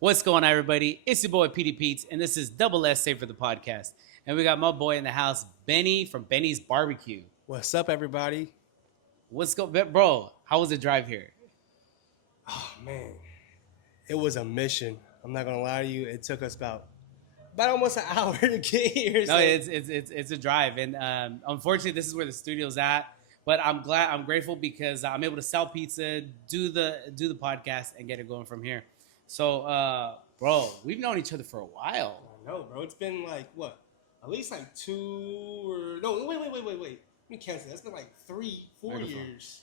What's going on, everybody? It's your boy PD Pete's, and this is Double S Save for the podcast. And we got my boy in the house, Benny from Benny's.bbq. What's up, everybody? What's going, bro? How was the drive here? Oh man, it was a mission. I'm not gonna lie to you. It took us about almost an hour to get here. No, it's a drive, and unfortunately, this is where the studio's at. But I'm grateful because I'm able to sell pizza, do the podcast, and get it going from here. So, bro, we've known each other for a while. I know, bro. It's been like what? At least like 2 or no? Wait. Let me cancel that. It's been like 3-4 years.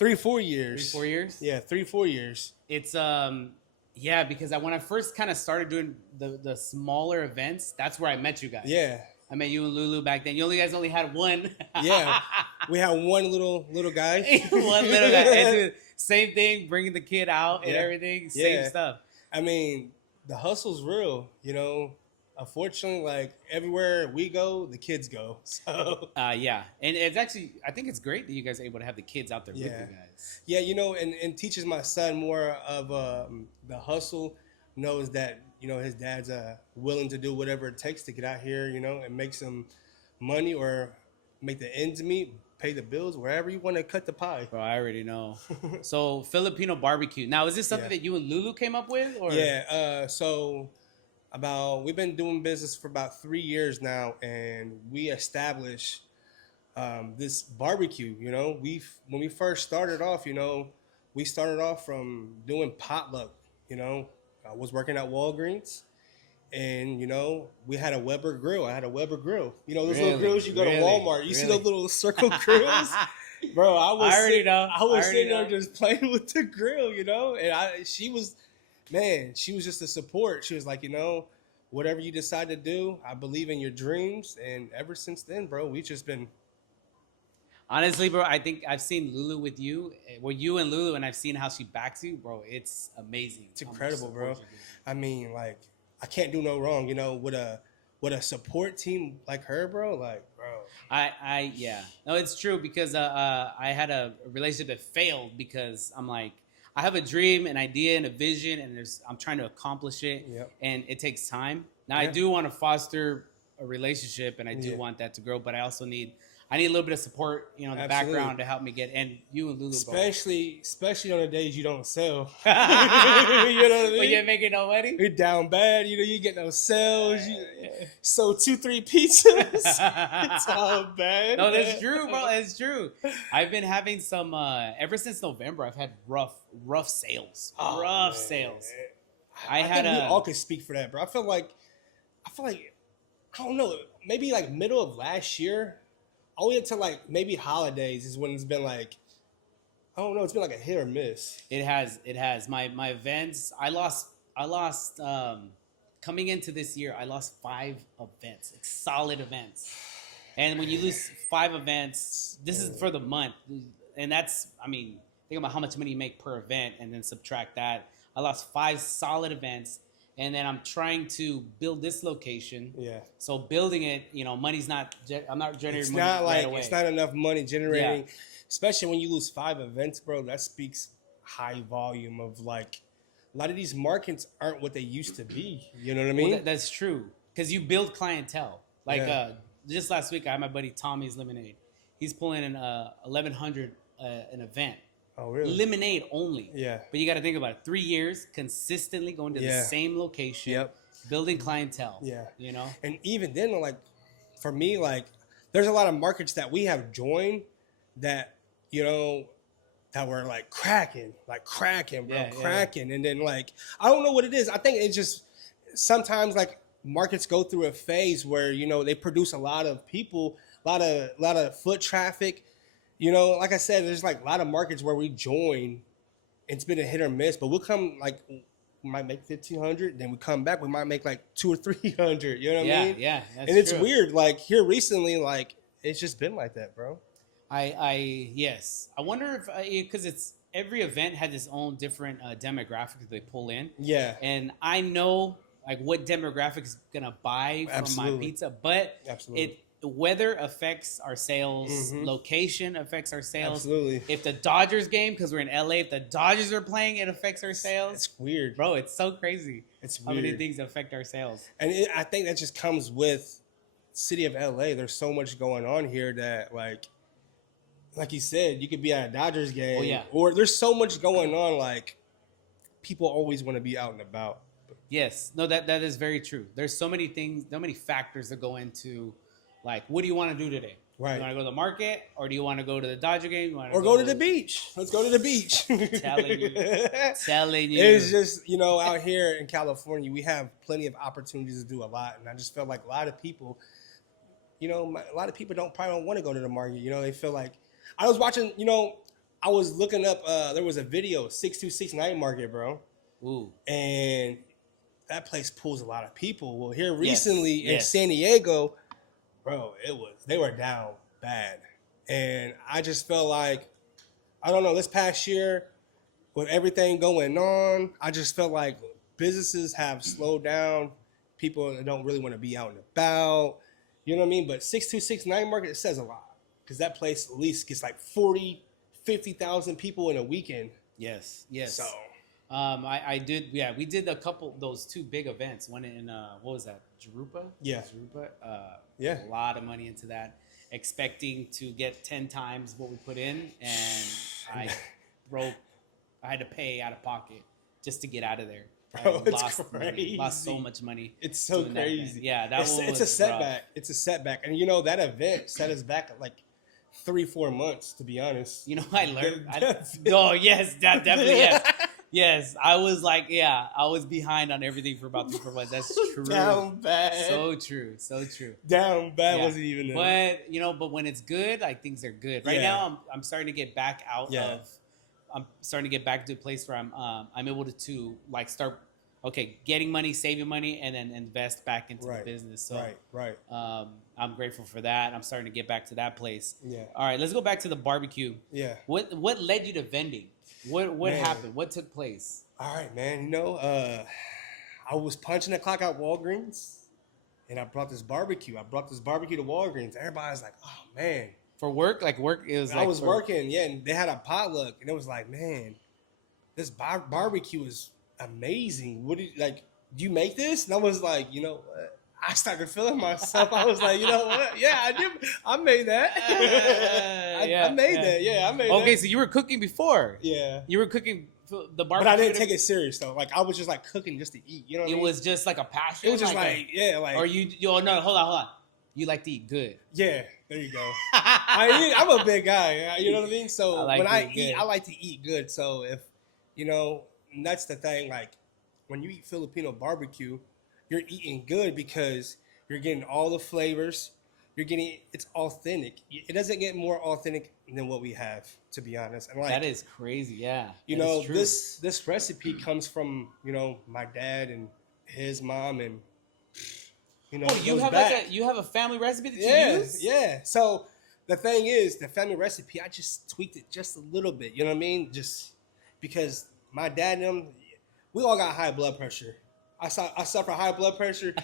3-4 years. 3-4 years. Yeah, 3-4 years. It's yeah, because when I first kind of started doing the smaller events, that's where I met you guys. Yeah. I met you and Lulu back then. You guys only had one. Yeah, we had one little guy. One little guy. And same thing, bringing the kid out and everything. Same stuff. I mean, the hustle's real, Unfortunately, like everywhere we go, the kids go. So yeah, and it's actually, I think it's great that you guys are able to have the kids out there with you guys. Yeah, and teaches my son more of the hustle. Knows that his dad's willing to do whatever it takes to get out here, and make some money or make the ends meet, pay the bills, wherever you want to cut the pie. Bro, I already know. So Filipino barbecue. Now, is this something that you and Lulu came up with? Or? Yeah. So we've been doing business for about 3 years now, and we established this barbecue. When we first started off, we started off from doing potluck. I was working at Walgreens, and we had a Weber grill. I had a Weber grill. Those little grills you go to Walmart. You see those little circle grills, bro. I was sitting there just playing with the grill, and she was just a support. She was like, whatever you decide to do, I believe in your dreams. And ever since then, bro, we've just been. Honestly, bro, I think I've seen Lulu with you. Well, you and Lulu, and I've seen how she backs you, bro. It's amazing. It's incredible, bro. I mean, like, I can't do no wrong, with a support team like her, bro. Like, bro. Yeah. No, it's true because I had a relationship that failed because I'm like, I have a dream, an idea, and a vision, and I'm trying to accomplish it, and it takes time. Now, I do want to foster a relationship, and I do want that to grow, but I also need a little bit of support, in the background to help me get. And you and Lulu, especially on the days you don't sell. You know what I mean? When you're making no money, you're down bad. You get no sales. So 2-3 pizzas. It's all bad. No, that's true, bro. That's true. I've been having some ever since November. I've had rough sales. Sales. I think we all can speak for that, bro. I feel like I don't know. Maybe like middle of last year. Only until like maybe holidays is when it's been like, I don't know, it's been like a hit or miss. It has. My events, I lost coming into this year, I lost 5 events, like solid events. And when you lose 5 events, this is for the month. And that's, think about how much money you make per event and then subtract that. I lost 5 solid events. And then I'm trying to build this location. Yeah. So building it, money's not. I'm not generating money right away. It's not enough money generating, especially when you lose 5 events, bro. That speaks high volume of like a lot of these markets aren't what they used to be. You know what I mean? Well, that's true because you build clientele. Like just last week, I had my buddy Tommy's Lemonade. He's pulling in 1,100 an event. Oh, really? Lemonade only. Yeah. But you got to think about it. 3 years consistently going to the same location, building clientele. Yeah. And even then, like, for me, like, there's a lot of markets that we have joined that, that were like cracking, bro, cracking. And then, like, I don't know what it is. I think it's just sometimes, like, markets go through a phase where, they produce a lot of people, a lot of foot traffic. Like I said, there's like a lot of markets where we join. It's been a hit or miss, but we'll come like we might make 1,500, then we come back, we might make like 200 or 300. You know what I mean? Yeah, that's and it's true. Weird. Like here recently, like it's just been like that, bro. Yes. I wonder if because it's every event had its own different demographic that they pull in. Yeah. And I know like what demographic is gonna buy from my pizza, but weather affects our sales. Location affects our sales. Absolutely. If the Dodgers game, because we're in LA, if the Dodgers are playing, it affects our sales. It's weird, bro. It's so crazy. It's how many weird. things affect our sales. And I think that just comes with city of LA. There's so much going on here that like you said, you could be at a Dodgers game. Oh, yeah. Or there's so much going on. Like people always want to be out and about. Yes, no, that is very true. There's so many things, so many factors that go into, like, what do you want to do today? Right. You want to go to the market, or do you want to go to the Dodger game? You want to go to the beach. Let's go to the beach. telling you. It's just, out here in California, we have plenty of opportunities to do a lot. And I just felt like a lot of people, a lot of people probably don't want to go to the market. They feel like, I was watching, I was looking up, there was a video, 626 Night Market, bro. Ooh. And that place pulls a lot of people. Well, here recently in Yes. San Diego, bro, they were down bad. And I just felt like, I don't know, this past year, with everything going on, I just felt like businesses have slowed down. People don't really want to be out and about. You know what I mean? But 626 Night Market, it says a lot. Because that place at least gets like 40, 50,000 people in a weekend. Yes. So I did. Yeah, we did those two big events. One in what was that? Jurupa. Yeah. Jurupa. Yeah. A lot of money into that, expecting to get 10 times what we put in, and I had to pay out of pocket just to get out of there. Bro, it's crazy. Lost so much money. It's so crazy. Yeah, it's a setback. Rough. It's a setback, and that event set us back like 3-4 months, to be honest. I learned. Oh yes, definitely yes. Yes, I was I was behind on everything for about 3-4 months. That's true. Down bad. So true. Down bad wasn't even. But when it's good, things are good. Right now, I'm starting to get back out of. I'm starting to get back to a place where I'm able to start, getting money, saving money, and then invest back into the business. So right. I'm grateful for that. I'm starting to get back to that place. Yeah. All right, let's go back to the barbecue. Yeah. What led you to vending? What happened? What took place? All right, man. I was punching the clock at Walgreens, and I brought this barbecue. to Walgreens. Everybody's like, "Oh man." For work, work is. I was working, and they had a potluck, and it was like, "Man, this barbecue is amazing. What do you make this?" And I was like, you know what? I started feeling myself. I was like, you know what? Yeah, I did. I made that. I made that. Yeah, I made that. Okay, so you were cooking before. Yeah. You were cooking the barbecue. But I didn't take it serious, though. I was just, cooking just to eat. You know what I mean? It was just like a passion? It was just Or no, hold on. You like to eat good. Yeah, there you go. I'm a big guy. You know what I mean? So when I eat, I like to eat good. So if, and that's the thing, when you eat Filipino barbecue, you're eating good because you're getting all the flavors. It's authentic. It doesn't get more authentic than what we have, to be honest. And that is crazy, yeah. This recipe comes from, my dad and his mom, and you have a family recipe that you use? Yeah. So the thing is, the family recipe, I just tweaked it just a little bit. You know what I mean? Just because my dad and them, we all got high blood pressure. I suffer high blood pressure.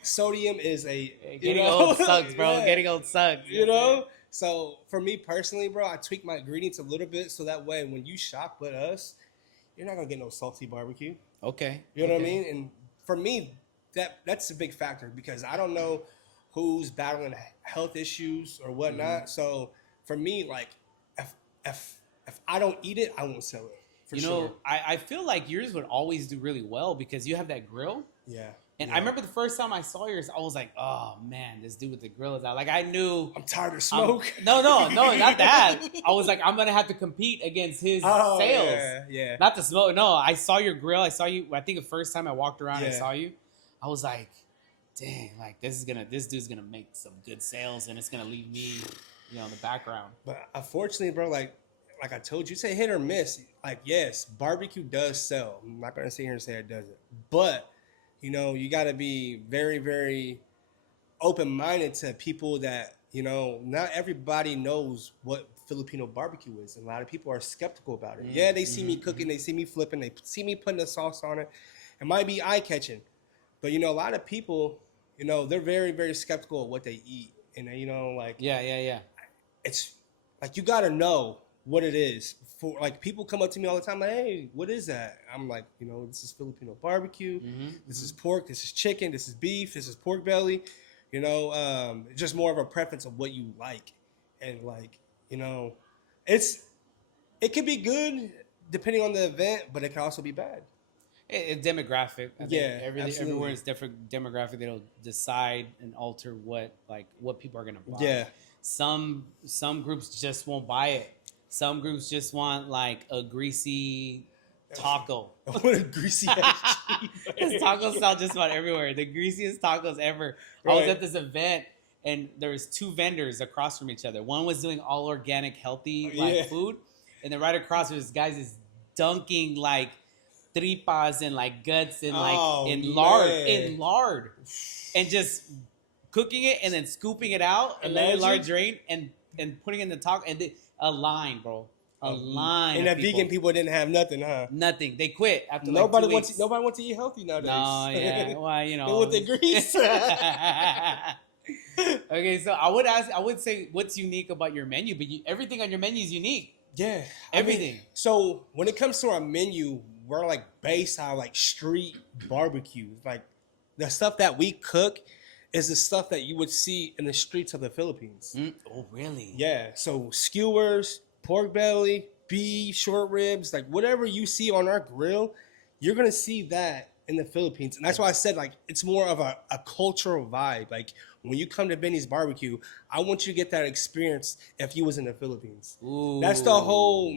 Sodium is getting old sucks, bro. Yeah. Getting old sucks. So for me personally, bro, I tweak my ingredients a little bit so that way when you shop with us, you're not gonna get no salty barbecue. Okay. You know what I mean? And for me, that's a big factor because I don't know who's battling health issues or whatnot. Mm-hmm. So for me, if I don't eat it, I won't sell it. For sure. I feel like yours would always do really well because you have that grill. Yeah. And I remember the first time I saw yours, I was like, oh man, this dude with the grill is out. I knew. I'm tired of smoke. No, not that. I was like, I'm going to have to compete against his sales. Yeah. Not the smoke. No, I saw your grill. I saw you. I think the first time I walked around, I saw you. I was like, dang, this dude's going to make some good sales and it's going to leave me, in the background. But unfortunately, bro, like I told you, it's a hit or miss. Yes, barbecue does sell. I'm not going to sit here and say it doesn't. But, you got to be very, very open-minded to people that, not everybody knows what Filipino barbecue is. And a lot of people are skeptical about it. Yeah, they see me cooking. They see me flipping. They see me putting the sauce on it. It might be eye-catching. But, a lot of people, You know, they're very, very skeptical of what they eat. And, you know, like, Yeah. it's like you got to know what it is. For like, people come up to me all the time, like, hey, what is that? I'm like, you know, this is Filipino barbecue. This is pork. This is chicken. This is beef. This is pork belly. You know, just more of a preference of what you like. And, like, you know, it can be good depending on the event, but it can also be bad. It's demographic. I think Yeah, absolutely. everywhere is different demographic. They'll decide and alter what people are gonna buy. Yeah. Some groups just won't buy it. Some groups just want like a greasy taco. What a greasy ass cheese. Because tacos sell just about everywhere. The greasiest tacos ever. I was Right. at this event and there was two vendors across from each other. One was doing all organic, healthy like food, and then right across there was guys is dunking like tripas and like guts and like in lard, and just cooking it and then scooping it out and letting the lard drain and putting it in the taco and a line, bro. A line. And of that vegan people didn't have nothing, huh? Nothing. They quit after Nobody like 2 wants weeks. nobody wants to eat healthy nowadays. No, yeah. Well, you know. They want the grease. Okay, so I would say what's unique about your menu, but everything on your menu is unique. Yeah, Everything. I mean, so when it comes to our menu, we're like based on like street barbecue. Like the stuff that we cook is the stuff that you would see in the streets of the Philippines. Oh, really? Yeah. So skewers, pork belly, beef, short ribs, like whatever you see on our grill, you're gonna see that in the Philippines. And that's why I said like it's more of a cultural vibe. Like when you come to Benny's Barbecue, I want you to get that experience if you was in the Philippines. Ooh, That's the whole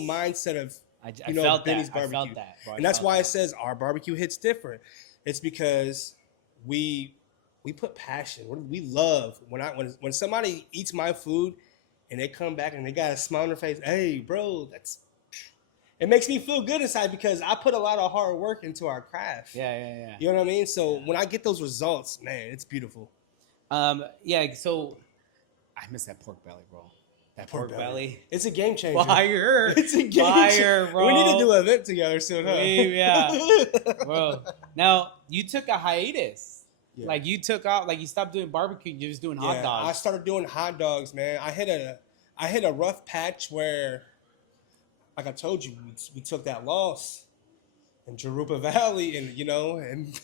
mindset of I Benny's felt Barbecue. I felt that, bro. And that's why it says our barbecue hits different. It's because we put passion. We love when somebody eats my food and they come back and they got a smile on their face. Hey, bro, it makes me feel good inside because I put a lot of hard work into our craft. Yeah. You know what I mean? So when I get those results, man, it's beautiful. Yeah. So I miss that pork belly, bro. That pork belly. It's a game changer. Fire. It's a game Fire, changer. bro. We need to do an event together soon, huh? Yeah, bro. Now you took a hiatus. Yeah. Like you took out, like you stopped doing barbecue. You was doing hot dogs. I started doing hot dogs, man. I hit a rough patch where, like I told you, we took that loss in Jurupa Valley, and you know, and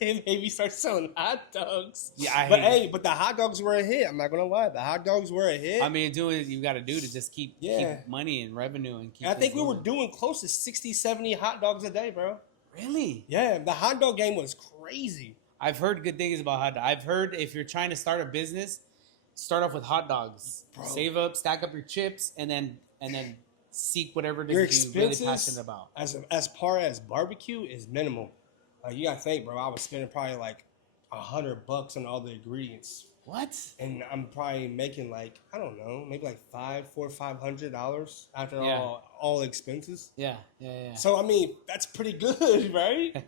maybe start selling hot dogs. Yeah, but the hot dogs were a hit. I'm not gonna lie, the hot dogs were a hit. I mean, doing what you got to do to just keep money and revenue and keep. And I think we were doing close to 60, 70 hot dogs a day, bro. Really? Yeah, the hot dog game was crazy. I've heard good things about hot dogs. I've heard if you're trying to start a business, start off with hot dogs. Bro. Save up, stack up your chips, and then seek whatever it Your is you're really expenses passionate about. as far as barbecue is minimal. You gotta think, bro. I was spending probably like $100 on all the ingredients. What? And I'm probably making like, I don't know, maybe like $500 after all expenses. Yeah. So I mean, that's pretty good, right?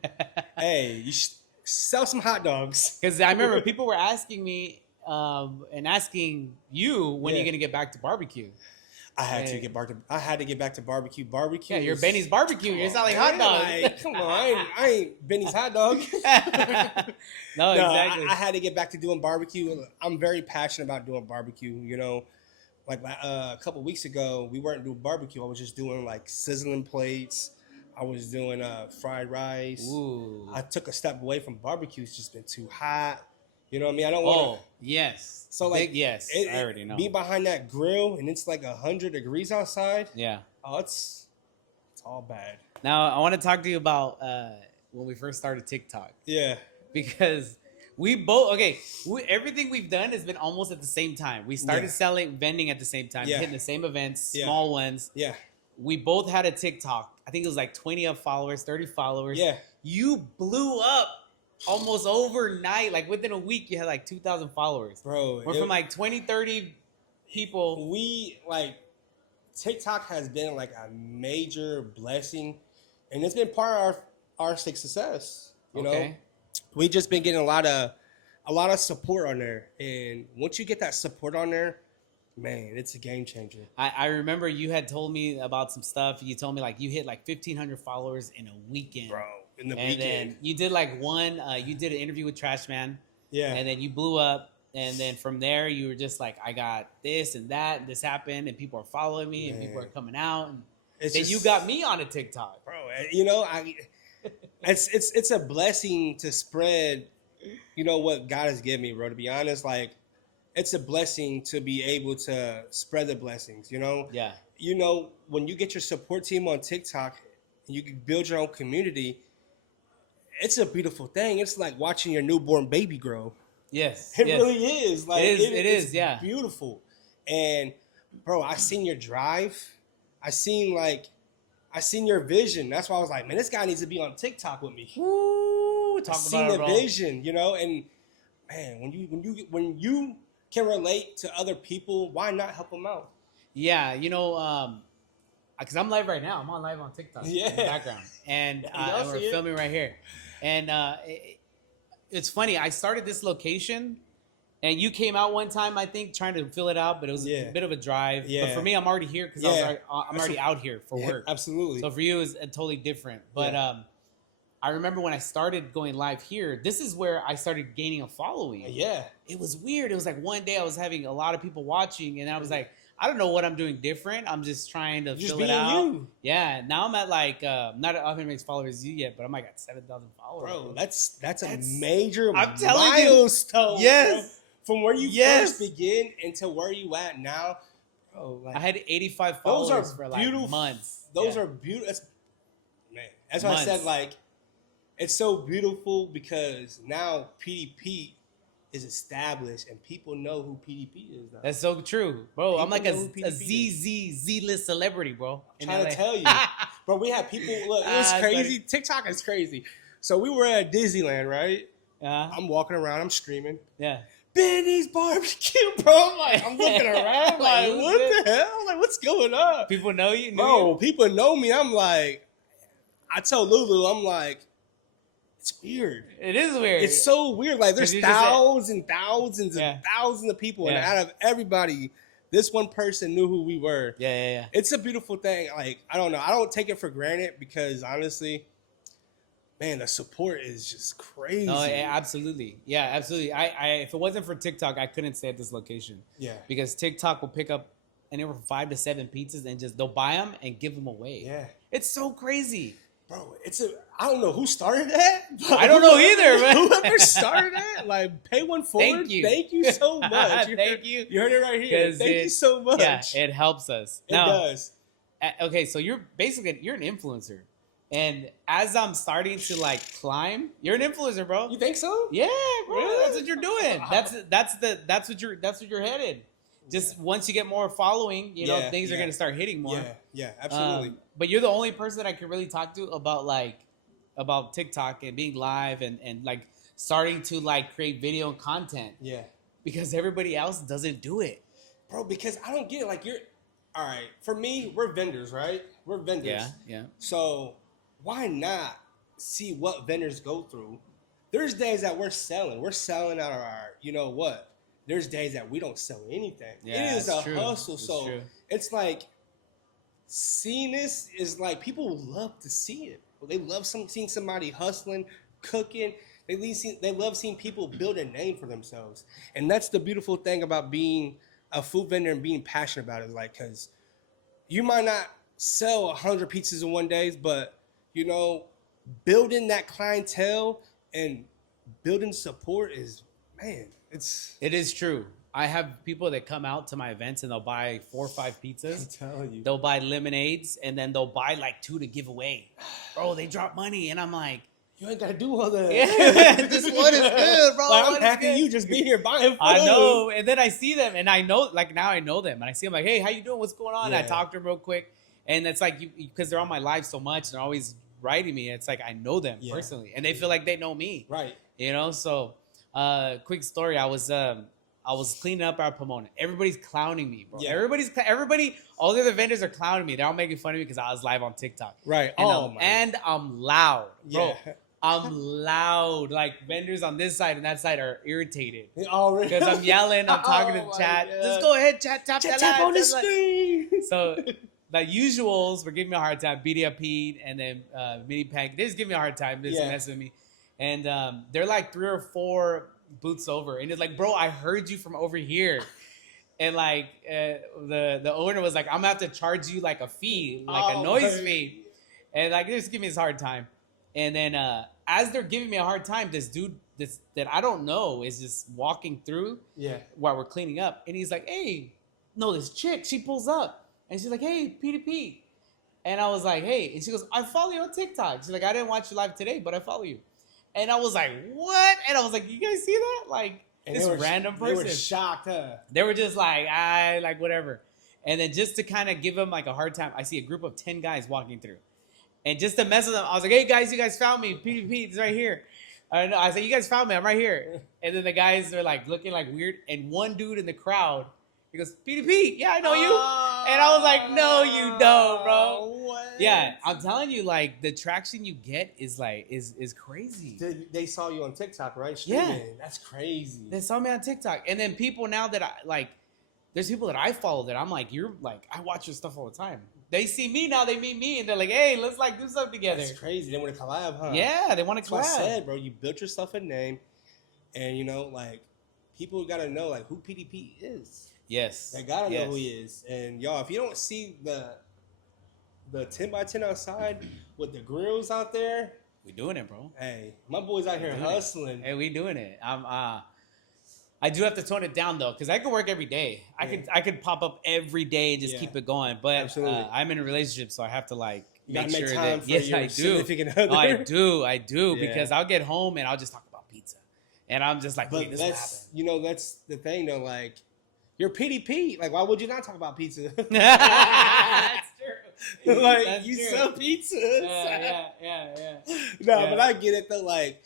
Hey, you should sell some hot dogs. Because I remember people were asking me and asking you when you're gonna get back to barbecue. I had to get back to barbecue. Barbecue. Yeah, you're Benny's Barbecue. You're selling hot dogs. Like, come on, I ain't Benny's hot dog. No, exactly. I had to get back to doing barbecue. I'm very passionate about doing barbecue. You know, like a couple weeks ago, we weren't doing barbecue. I was just doing like sizzling plates. I was doing fried rice. Ooh. I took a step away from barbecue. It's just been too hot. You know what I mean? I don't want to. Oh, yes. So like, big yes. I already know. Be behind that grill and it's like 100 degrees outside. Yeah. Oh, it's all bad. Now I want to talk to you about when we first started TikTok. Yeah. Because we both everything we've done has been almost at the same time. We started vending at the same time, hitting the same events, small ones. Yeah. We both had a TikTok. I think it was like 20 followers, 30 followers. Yeah. You blew up almost overnight. Like within a week, you had like 2,000 followers. Bro. We're from like 20, 30 people. TikTok has been like a major blessing. And it's been part of our success. You know? We just been getting a lot of support on there. And once you get that support on there, man, it's a game changer. I remember you had told me about some stuff. You told me like you hit like 1,500 followers in a weekend. Bro, in the And weekend. then you did like one. You did an interview with Trash Man. Yeah. And then you blew up. And then from there, you were just like, I got this and that, and this happened, and people are following me, and people are coming out. And then you got me on a TikTok, bro. You know, it's a blessing to spread. You know what God has given me, bro. To be honest, like it's a blessing to be able to spread the blessings. You know. Yeah. You know, when you get your support team on TikTok, and you can build your own community. It's a beautiful thing. It's like watching your newborn baby grow. Yes, It really is. Like it is, yeah. Beautiful. And bro, I seen your drive. I seen your vision. That's why I was like, man, this guy needs to be on TikTok with me. Woo, talk about the vision, you know, and man, when you can relate to other people, why not help them out? Yeah, you know, because I'm live right now. I'm on live on TikTok in the background, and we're filming right here. And it's funny. I started this location, and you came out one time, I think, trying to fill it out, but it was a bit of a drive. Yeah. But for me, I'm already here because I'm already out here for work. Absolutely. So for you, it's totally different. But I remember when I started going live here, this is where I started gaining a following. Yeah. It was weird. It was like one day I was having a lot of people watching, and I was like, I don't know what I'm doing different. I'm just trying to fill it out. You. Yeah. Now I'm at like not at as many followers as you yet, but I'm like at 7,000 followers. Bro, that's a major milestone. Yes. Bro. From where you first begin into where you at now, bro. Like, I had 85 followers for like months. Those are beautiful. Man, that's why I said like it's so beautiful because now PDP is established and people know who PDP is now. That's so true, bro. People I'm like a Z-list celebrity, bro. I'm trying to tell you. Bro, we have people, look, it was crazy. TikTok is crazy. So we were at Disneyland, right? I'm walking around, I'm screaming. Yeah. Benny's.bbq, bro. I'm looking around, like, what the hell? Like, what's going on? People know you? Bro, people know me. I'm like, I told Lulu, I'm like, it's weird. It is weird. It's so weird. Like there's thousands and thousands of people, and out of everybody, this one person knew who we were. Yeah. It's a beautiful thing. Like I don't know. I don't take it for granted because honestly, man, the support is just crazy. No, absolutely. Yeah, absolutely. I if it wasn't for TikTok, I couldn't stay at this location. Yeah. Because TikTok will pick up anywhere from 5 to 7 pizzas and just they'll buy them and give them away. Yeah. It's so crazy. Bro, I don't know who started that. I don't know either, man. Whoever started that, like, pay one forward. Thank you so much. Thank you. You heard it right here. Thank you so much. Yeah, it helps us. It does. Okay, so you're an influencer. And as I'm starting to like climb, you're an influencer, bro. You think so? Yeah, bro. Really? That's what you're doing. That's what you're headed. Just once you get more following, you know, things are gonna start hitting more. Yeah, absolutely. But you're the only person I can really talk to about TikTok and being live and like starting to like create video and content. Yeah. Because everybody else doesn't do it. Bro, because I don't get it. Like all right, for me, we're vendors, right? We're vendors. Yeah. So why not see what vendors go through? There's days that we're selling out of our, you know what? There's days that we don't sell anything. Yeah, it is a It's hustle. So true. It's like seeing this is like people love to see it. They love seeing somebody hustling, cooking. They love seeing people build a name for themselves. And that's the beautiful thing about being a food vendor and being passionate about it. Like, because you might not sell 100 pizzas in one day, but, you know, building that clientele and building support is, man, it is true. I have people that come out to my events and they'll buy 4 or 5 pizzas. I'm telling you. They'll buy lemonades and then they'll buy like 2 to give away. Bro, they drop money and I'm like, you ain't gotta do all that. Yeah, this one is good, bro. Like, I'm happy you just be here buying food. I know. And then I see them and I know, like now I know them. And I see them like, hey, how you doing? What's going on? Yeah. I talk to them real quick. And it's like, because they're on my live so much and they're always writing me. It's like, I know them personally. And they feel like they know me. Right. You know, so quick story. I was cleaning up our Pomona. Everybody's clowning me, bro. Yeah. All the other vendors are clowning me. They're all making fun of me because I was live on TikTok. Right. And I'm loud, bro. Yeah. I'm loud. Like vendors on this side and that side are irritated. Because I'm yelling. I'm talking to chat. God. Just go ahead, chat, tap on the screen. So the usuals were giving me a hard time. Beating up Pete and then Mini Pank. They just give me a hard time. Just messing with me. And they're like 3 or 4 booths over. And it's like, bro, I heard you from over here. And like the owner was like, I'm gonna have to charge you like a fee, like a noise fee. And like, they just give me this hard time. And then as they're giving me a hard time, this dude that I don't know is just walking through while we're cleaning up. And he's like, hey, no, this chick, she pulls up. And she's like, hey, PDP. And I was like, hey. And she goes, I follow you on TikTok. She's like, I didn't watch you live today, but I follow you. And I was like, what? And I was like, you guys see that? Like, and this random person. They were shocked, huh? They were just like, like whatever. And then just to kind of give them like a hard time, I see a group of 10 guys walking through. And just to mess with them, I was like, hey, guys, you guys found me. PDP is right here. I said, you guys found me. I'm right here. And then the guys are like looking like weird. And one dude in the crowd, he goes, PDP, yeah, I know you. And I was like, no, you don't, bro. What? Yeah, I'm telling you, like, the traction you get is like, is crazy. They saw you on TikTok, right? Streaming. Yeah. That's crazy. They saw me on TikTok. And then people now that I, like, there's people that I follow that I'm like, you're like, I watch your stuff all the time. They see me now, they meet me, and they're like, hey, let's like do something together. That's crazy. They want to collab, huh? Yeah, they want to collab. That's what I said, bro. You built yourself a name, and, you know, like, people got to know, like, who PDP is. Yes. They gotta know who he is. And y'all, if you don't see the 10x10 outside with the grills out there, we doing it, bro. Hey, my boys out here hustling. Hey, we doing it. I do have to tone it down though, because I could work every day. I could pop up every day and just keep it going. But I'm in a relationship, so I have to like make sure that I do. Oh, I do because I'll get home and I'll just talk about pizza, and I'm just like, wait, this will happen. You know, that's the thing though, like. You're PDP. Like, why would you not talk about pizza? That's true. Like, that's you sell pizzas. Yeah. No, but I get it, though. Like,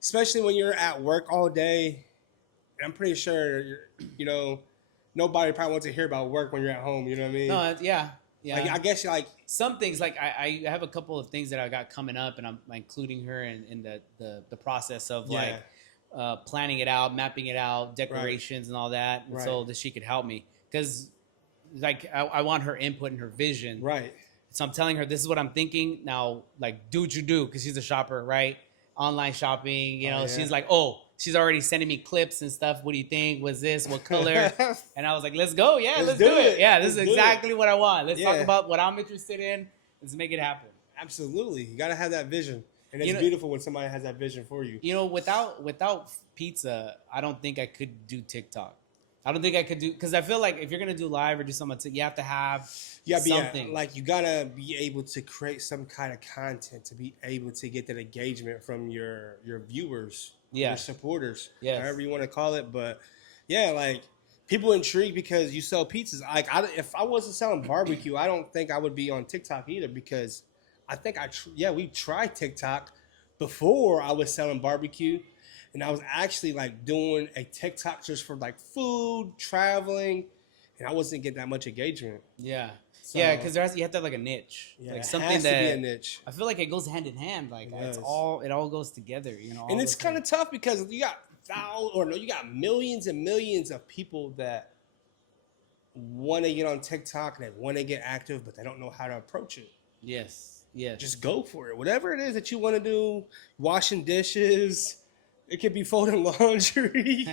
especially when you're at work all day. I'm pretty sure, you know, nobody probably wants to hear about work when you're at home. You know what I mean? No, yeah. Like, I guess, like... Some things, like, I have a couple of things that I got coming up, and I'm including her in the process of, like... planning it out, mapping it out, decorations and all that, and so that she could help me. Because, like, I want her input and her vision. Right. So I'm telling her, this is what I'm thinking. Now, like, do what you do, because she's a shopper, right? Online shopping, you know. She's like, she's already sending me clips and stuff. What do you think? What's this? What color? And I was like, let's go. Yeah, let's do it. Yeah, this is exactly what I want. Let's talk about what I'm interested in. Let's make it happen. Absolutely. You got to have that vision. And it's beautiful when somebody has that vision for you. You know, without pizza, I don't think I could do TikTok. I don't think I could do, because I feel like if you're gonna do live or do something, you have to have something. Like, you gotta be able to create some kind of content to be able to get that engagement from your viewers, your supporters, however you want to call it. But yeah, like, people intrigued because you sell pizzas. Like, if I wasn't selling barbecue, I don't think I would be on TikTok either, because I think we tried TikTok before I was selling barbecue, and I was actually like doing a TikTok just for like food, traveling, and I wasn't getting that much engagement. Yeah, so, because you have to have like a niche, like something has to be a niche. I feel like it goes hand in hand. Like it all goes together, you know. And it's kind of tough because you got millions and millions of people that want to get on TikTok and they want to get active, but they don't know how to approach it. Yes. Just go for it. Whatever it is that you want to do, washing dishes, it could be folding laundry.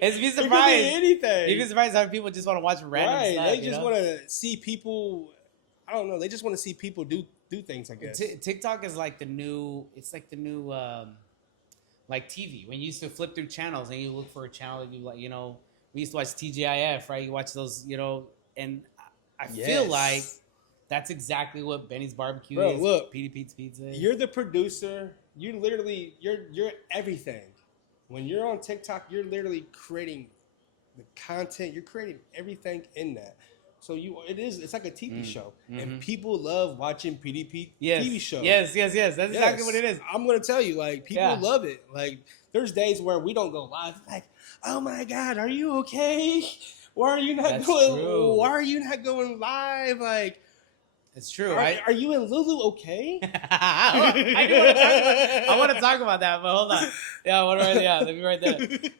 It's be surprised. It could be anything. You'd be surprised how people just want to watch random stuff. They just want to see people. I don't know. They just want to see people do things, I guess. TikTok is like the new. It's like the new, like TV. When you used to flip through channels and you look for a channel, you know, we used to watch TGIF, right? You watch those, you know, and I feel like. That's exactly what Benny's Barbecue is. Look, PDP's Pizza. You're the producer. You literally, you're everything. When you're on TikTok, you're literally creating the content. You're creating everything in that. So it's like a TV show, and people love watching PDP TV shows. Yes. That's exactly what it is. I'm gonna tell you, like, people love it. Like, there's days where we don't go live. Like, oh my God, are you okay? Why are you not Why are you not going live? Like. It's true. Are you and Lulu okay? I want to talk about that, but hold on. Yeah, let me write that.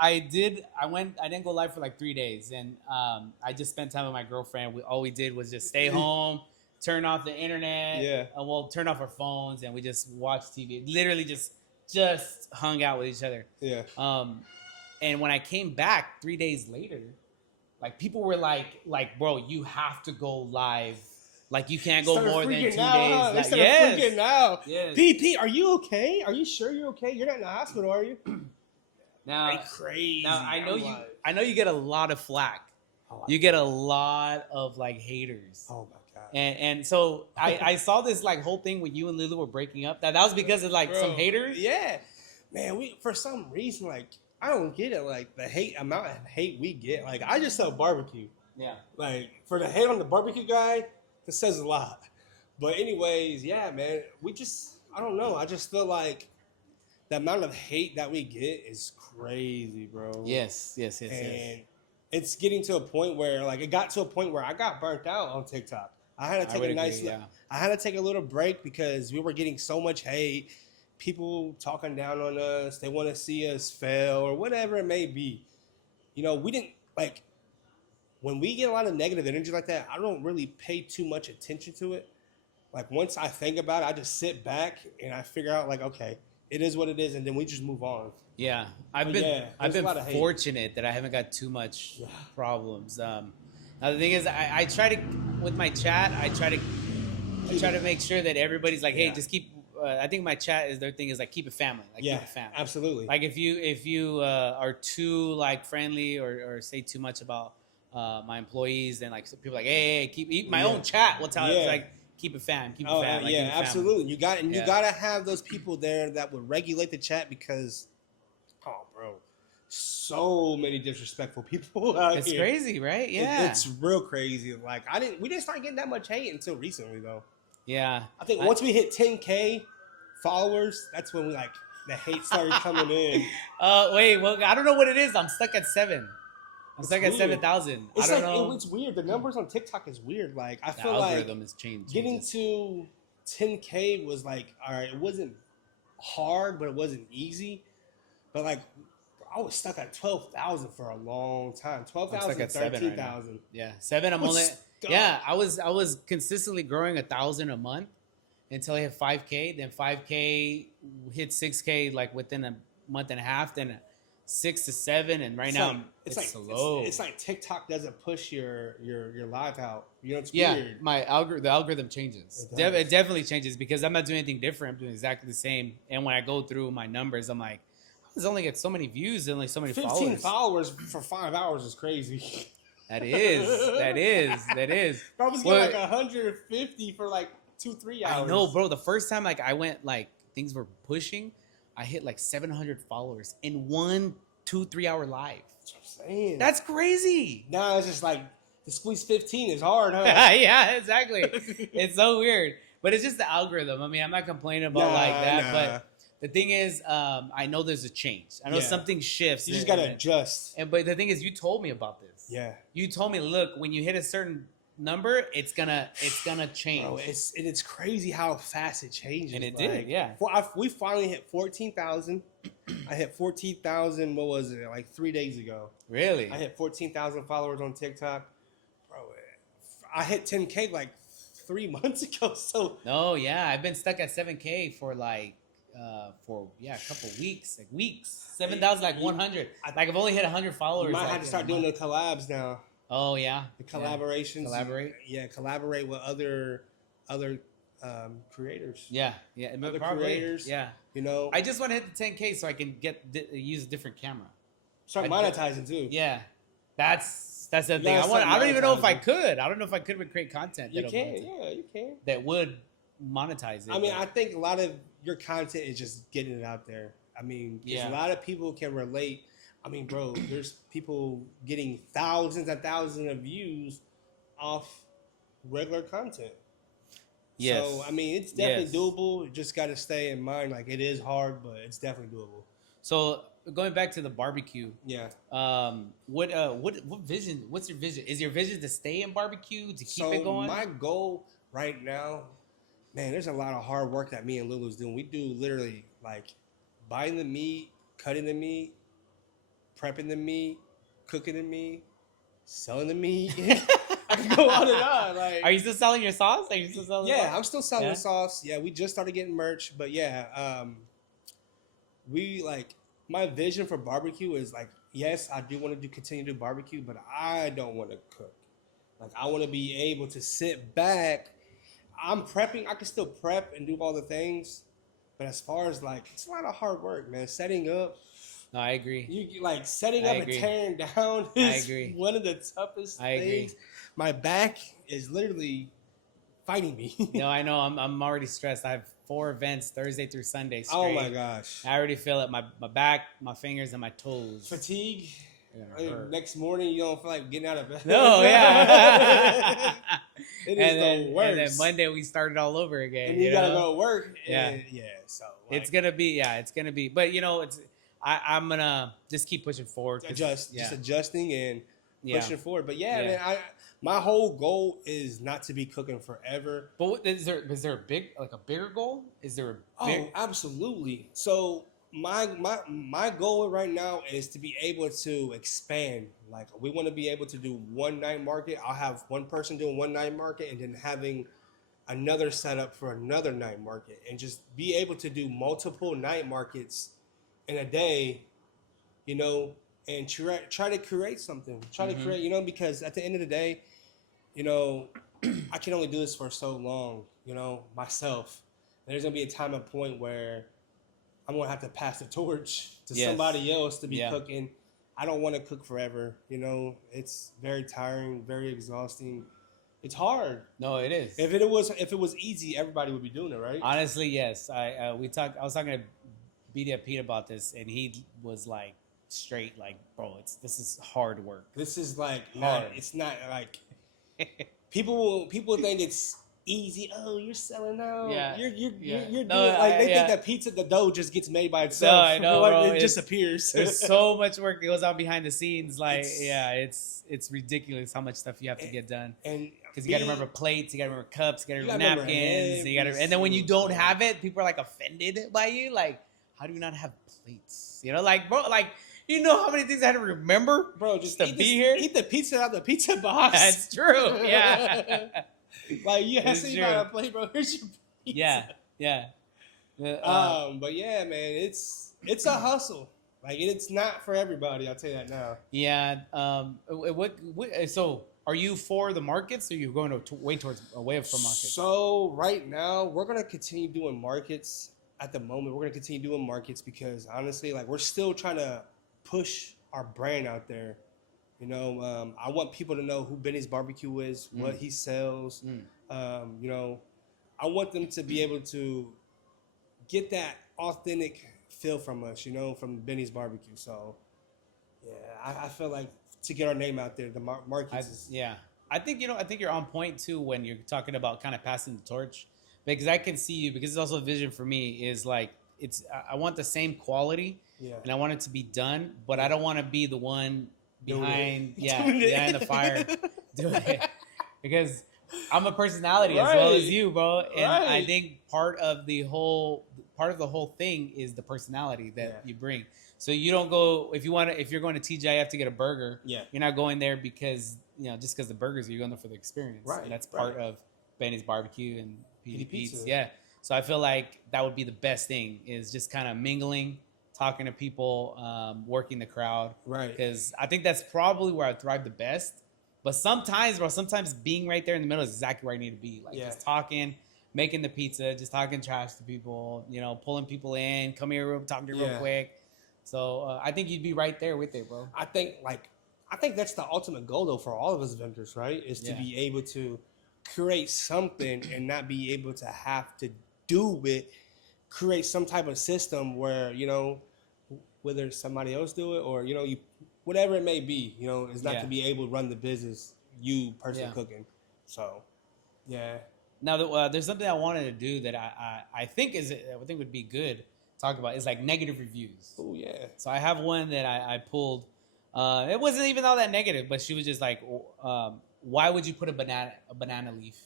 I did. I went. I didn't go live for like 3 days, and I just spent time with my girlfriend. All we did was just stay home, turn off the internet. Yeah. Turn off our phones, and we just watched TV. Literally, just hung out with each other. Yeah. And when I came back 3 days later, like people were like, bro, you have to go live. Like you can't go more than 2 days. Huh? Like, They started freaking out. Yes. PP, are you okay? Are you sure you're okay? You're not in the hospital, are you? Now, crazy. Now I know you get a lot of flack. You get a lot of like haters. Oh my god. And so I saw this like whole thing when you and Lulu were breaking up. That was because of like some haters. Yeah. Man, we for some reason like I don't get it. Like the amount of hate we get. Like I just sell barbecue. Yeah. Like for the hate on the barbecue guy, it says a lot. But anyways, yeah, man. I don't know. I just feel like the amount of hate that we get is crazy, bro. Yes. And it's getting to a point where, like, it got to a point where I got burnt out on TikTok. I had to take I had to take a little break because we were getting so much hate. People talking down on us. They want to see us fail or whatever it may be. You know, we didn't, like, when we get a lot of negative energy like that, I don't really pay too much attention to it. Like, once I think about it, I just sit back and I figure out, like, okay, it is what it is, and then we just move on. Yeah, I've been fortunate that I haven't got too much problems. Now the thing is, I try to with my chat. I try to make sure that everybody's like, hey, just keep. I think my chat is their thing is like keep it family. Like keep it family. Absolutely. Like if you are too like friendly or say too much about my employees, then like people are like, hey, keep my own chat. What's how it's like. Keep it fam. Keep it fam. Like, yeah, absolutely. You got to have those people there that would regulate the chat because, bro, so many disrespectful people out here. It's crazy, right? Yeah, it's real crazy. Like we didn't start getting that much hate until recently, though. Yeah, I think once we hit 10K followers, that's when the hate started coming in. Wait, well, I don't know what it is. I'm stuck at 7. I'm stuck at 7,000. I don't know. It's weird. The numbers on TikTok is weird. Like I feel the like algorithm has changed. Getting to 10K was like, all right, it wasn't hard, but it wasn't easy. But like, I was stuck at 12,000 for a long time. 12,000, 13,000. Right, yeah, 7. I'm only. Yeah, I was consistently growing 1,000 a month until I hit 5K. Then 5K hit 6K like within a month and a half. Then 6 to 7, and right now it's slow. It's like TikTok doesn't push your live out. You know, it's weird. The algorithm changes. It definitely changes because I'm not doing anything different. I'm doing exactly the same. And when I go through my numbers, I'm like, I was only get so many views and only so many 15 followers for 5 hours is crazy. That is. Bro, I was getting like 150 for like 2-3 hours. I know, bro. The first time like I went like things were pushing, I hit like 700 followers in 1 2-3 hour live. That's what I'm saying. That's crazy. Now it's just like the squeeze 15 is hard, huh? Yeah, exactly. It's so weird, but it's just the algorithm. I mean, I'm not complaining about that, but the thing is, I know there's a change. I know something shifts. You just gotta adjust. But the thing is, you told me about this. Yeah. You told me, look, when you hit a certain number, it's gonna change. Bro, it's crazy how fast it changes. And it did, yeah. We finally hit 14,000. I hit 14,000. What was it? Like 3 days ago. Really? I hit 14,000 followers on TikTok. Bro, I hit 10K like 3 months ago. So. No, yeah, I've been stuck at 7K for like. A couple weeks, like weeks. 7,000, like 100. Like I've only hit 100 followers. You might have to start doing the collabs now. Oh yeah, the collaborations. Collaborate. Collaborate with other creators. Yeah, other probably. Creators. Yeah, you know. I just want to hit the 10K so I can use a different camera. Start monetizing too. Yeah, that's the thing. I don't even know if I could. I don't know if I could create content. You can. Yeah, you can. That would monetize it. I mean, I think a lot of your content is just getting it out there. I mean, a lot of people can relate. I mean, bro, there's people getting thousands and thousands of views off regular content. Yes. So, I mean, it's definitely doable. You just got to stay in mind, like, it is hard, but it's definitely doable. So, going back to the barbecue. Yeah. What vision? What's your vision? Is your vision to stay in barbecue, to keep it going? My goal right now, man, there's a lot of hard work that me and Lulu's doing. We do literally, like, buying the meat, cutting the meat, prepping the meat, cooking the meat, selling the meat. I can go on and on. Like, Are you still selling your sauce? Are you still selling? yeah, sauce? I'm still selling Yeah? the sauce. Yeah, we just started getting merch, but yeah, we like my vision for barbecue is like, yes, I do want to continue to do barbecue, but I don't want to cook. Like, I want to be able to sit back. I'm prepping. I can still prep and do all the things, but as far as like, it's a lot of hard work, man. Setting up, No, I agree. you like setting I up agree. and tearing down I is agree. one of the toughest I agree. things. My back is literally fighting me. No, I know. I'm already stressed. I have 4 events Thursday through Sunday straight. Oh my gosh. I already feel it. My back, my fingers, and my toes. Fatigue. Gonna hurt. Next morning, you don't feel like getting out of bed. No, yeah. It is the worst. And then Monday we started all over again. And you gotta know? go to work. Yeah. And yeah. So like, It's gonna be. But you know, I'm gonna just keep pushing forward. just adjusting and Yeah. pushing forward. But yeah, Yeah. man, my whole goal is not to be cooking forever. But is there a bigger goal? Is there a big? Oh, absolutely. So my goal right now is to be able to expand. Like, we want to be able to do one night market. I'll have one person doing one night market, and then having another setup for another night market, and just be able to do multiple night markets in a day, you know, and try to create something. Try to create, you know, because at the end of the day, you know, I can only do this for so long, you know, myself. There's gonna be a time and point where I'm gonna have to pass the torch to somebody else to be cooking. I don't want to cook forever. You know, it's very tiring, very exhausting. It's hard. No, it is. If it was easy, everybody would be doing it, right? Honestly, yes. I was talking to BD Pete about this, and he was like straight, like, bro, this is hard work. This is like Hard. it's not like people think it's easy. Oh, you're selling out. Yeah. You're doing No, like they think that the dough just gets made by itself. No, I know, Like, bro. it disappears. There's so much work that goes on behind the scenes. Like, it's ridiculous how much stuff you have to get done. And Because you got to remember plates, you got to remember cups, you got to remember gotta remember napkins, every and then when you don't single have it, people are like offended by you. Like, how do you not have plates? You know, like, bro, like, you know how many things I had to remember, bro, just to eat be this, here. Eat the pizza out of the pizza box. That's true. Yeah. Like, you have It's to eat true. by a plate, bro. Here's your pizza. Yeah. But yeah, man, it's a hustle. Like, it's not for everybody. I'll tell you that now. Yeah. So, are you for the markets, or are you going away from markets? So right now, we're gonna continue doing markets. At the moment, we're gonna continue doing markets because honestly, like, we're still trying to push our brand out there. You know, I want people to know who Benny's Barbecue is, what he sells. You know, I want them to be able to get that authentic feel from us, you know, from Benny's Barbecue. So, yeah, I feel like to get our name out there, the markets. I think you're on point too when you're talking about kind of passing the torch, because I can see you, because it's also a vision for me is like, I want the same quality, and I want it to be done, but I don't want to be the one behind behind the fire doing it, because I'm a personality as well as you, bro, and I think part of the whole thing is the personality that you bring. So you don't go if you're going to TGIF to get a burger, you're not going there because just because the burgers, you're going there for the experience, right? And that's part of Benny's Barbecue and PD Pizza. Yeah. So I feel like that would be the best thing, is just kind of mingling, talking to people, working the crowd, right? Because I think that's probably where I thrive the best. But sometimes, bro, being right there in the middle is exactly where I need to be. Like, just talking, making the pizza, just talking trash to people, pulling people in, come here, talk to you real quick. So I think you'd be right there with it, bro. I think that's the ultimate goal, though, for all of us vendors, right? Is to be able to create something and not be able to have to do it. Create some type of system where, whether somebody else do it or, whatever it may be, is not to be able to run the business, you personally cooking. So, yeah. Now, there's something I wanted to do that I think would be good to talk about, is like negative reviews. Oh, yeah. So I have one that I pulled. It wasn't even all that negative, but she was just like, why would you put a banana leaf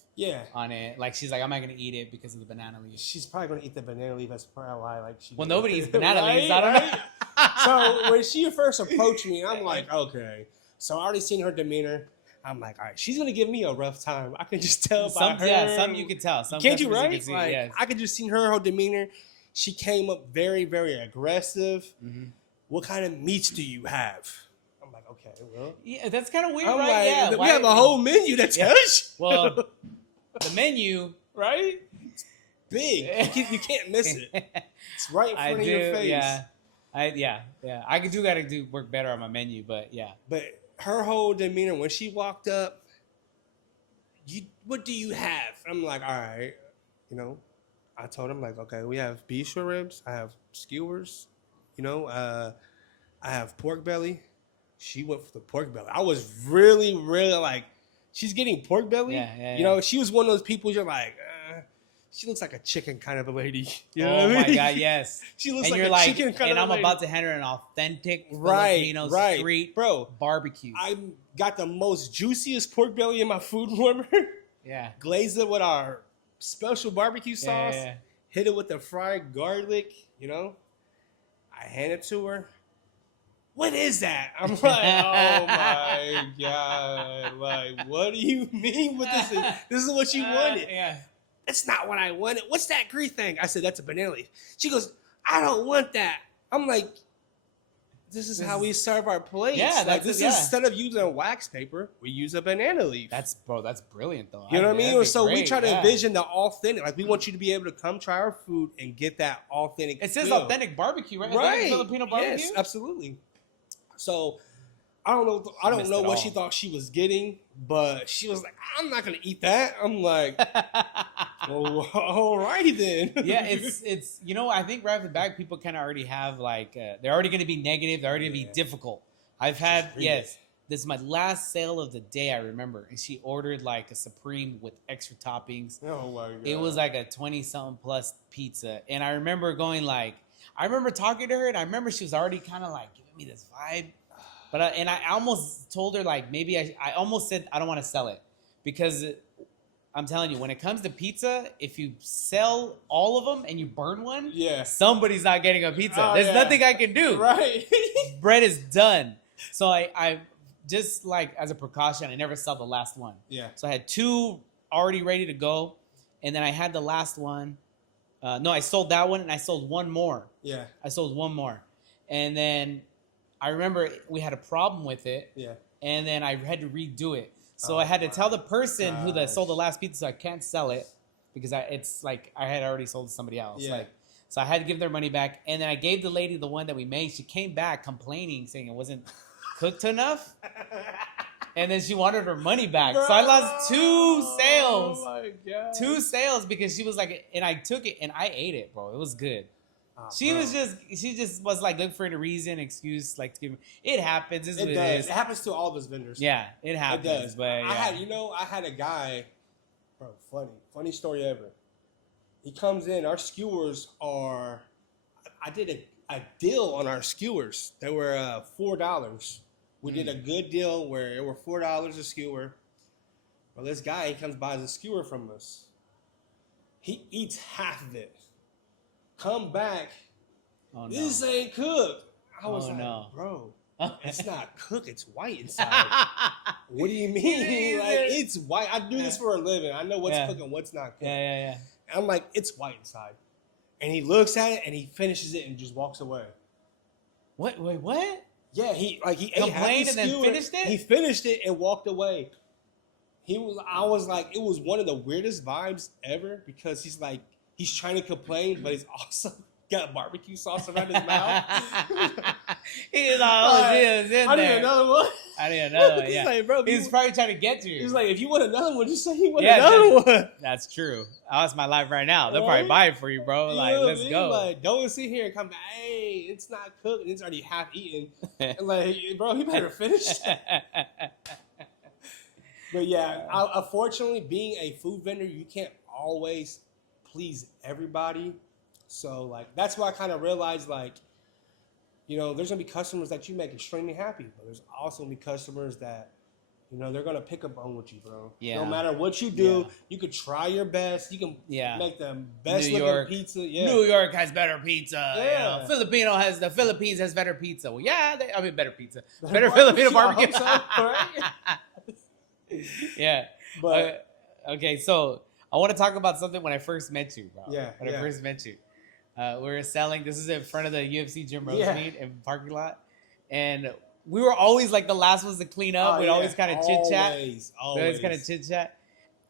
on it? Like, she's like, I'm not going to eat it because of the banana leaf. She's probably going to eat the banana leaf. That's probably why, like, nobody eats banana leaves. I don't know. So when she first approached me, I'm like, okay. So I already seen her demeanor. I'm like, all right, she's gonna give me a rough time. I can just tell by her. Yeah, some you can tell. Some Can't you, customers right? can see, Like, yes. I could just see her demeanor. She came up very, very aggressive. Mm-hmm. What kind of meats do you have? I'm like, okay, well. Yeah, that's kind of weird, I'm right? like, Yeah, we have a whole menu that tells you. Well, the menu, right? It's big. You can't miss it. It's right in front of your face. Yeah, I could do work better on my menu, but yeah. But her whole demeanor when she walked up, what do you have? I'm like, all right, you know. I told him like, okay, we have beef short ribs, I have skewers, you know, I have pork belly. She went for the pork belly. I was really, really like, she's getting pork belly. Yeah. You know, she was one of those people you're like, she looks like a chicken kind of a lady. You know Oh what I my mean? God, yes. She looks and like you're a like, chicken kind and of I'm lady. about to hand her an authentic Filipino street barbecue. I got the most juiciest pork belly in my food warmer. Yeah. Glazed it with our special barbecue sauce. Yeah. Hit it with the fried garlic, you know. I hand it to her. What is that? I'm like, oh my God. Like, what do you mean with this? This is what you wanted. Yeah. That's not what I wanted. What's that green thing? I said, that's a banana leaf. She goes, I don't want that. I'm like, this is how we serve our plates. Yeah, like this is instead of using wax paper, we use a banana leaf. That's brilliant though. You know what I mean? So we try to yeah. envision the authentic. Like we want you to be able to come try our food and get that authentic. It says feel. authentic barbecue, right? Right. Authentic Filipino barbecue. Yes, absolutely. So I don't know. I don't know what she thought she was getting, but she was like, "I'm not gonna eat that." I'm like, well, all righty then. Yeah, it's you know, I think right off the bat, people kind of already have like they're already going to be negative. They're already going to be difficult. I've had this is my last sale of the day. I remember, and she ordered like a supreme with extra toppings. Oh my God! It was like a 20-something plus pizza, and I remember going like, I remember talking to her, and I remember she was already kind of like giving me this vibe. But I almost told her like maybe I almost said I don't want to sell it because I'm telling you, when it comes to pizza, if you sell all of them and you burn one, somebody's not getting a pizza. There's nothing I can do. Right. Bread is done. So I just like as a precaution, I never sell the last one. Yeah. So I had 2 already ready to go, and then I had the last one. No, I sold that one, and I sold one more. Yeah. I sold one more, and then I remember we had a problem with it. Yeah. And then I had to redo it. So I had to tell the person who sold the last pizza I can't sell it because it's like I had already sold to somebody else. Yeah. Like, so I had to give their money back. And then I gave the lady the one that we made. She came back complaining, saying it wasn't cooked enough. And then she wanted her money back. Bro. So I lost 2 sales. Oh my God. 2 sales because she was like, and I took it and I ate it, bro. It was good. She just was like looking for a reason, excuse, like to give. It happens. It does. It happens to all of us vendors. Yeah, it happens. It does. But yeah. I had a guy, bro. Funny story ever. He comes in. Our skewers are. I did a deal on our skewers. They were $4. We did a good deal where it were $4 a skewer. Well, this guy, he comes buys a skewer from us. He eats half of it. Come back. Oh, no. This ain't cooked. I was like, no. bro, it's not cooked. It's white inside. What do you mean? Like, it's white. I do this for a living. I know what's cooked and what's not cooked. Yeah. I'm like, it's white inside. And he looks at it and he finishes it and just walks away. What? Wait, what? Yeah, he complained and then finished it? He finished it and walked away. I was like, it was one of the weirdest vibes ever because he's like, he's trying to complain, but he's also got barbecue sauce around his mouth. He's like, I need another one. I need another one. He's Yeah. like, bro, He's probably trying to get to you. He's like, if you want another one, just say you want another one. That's true. That's my life right now. They'll probably buy it for you, bro. Like, let's go. Like, don't sit here and come back. Hey, it's not cooked. It's already half eaten. And like, bro, he better finish that. But yeah, unfortunately, being a food vendor, you can't always please everybody. So like that's why I kind of realized like, you know, there's gonna be customers that you make extremely happy, but there's also gonna be customers that, you know, they're gonna pick a bone with you, bro. Yeah. No matter what you do, Yeah. you could try your best. You can make the best New looking York. pizza. Yeah. New York has better pizza. Yeah. You know, the Philippines has better pizza. Well, yeah, better pizza. Better Filipino barbecue. I hope so, right? Yeah. But okay, so I want to talk about something when I first met you, bro. Yeah, When I first met you. We were selling, this is in front of the UFC Jim Rose meet in the parking lot. And we were always like the last ones to clean up. We'd always kind of chit chat. Always. We'd always kind of chit chat.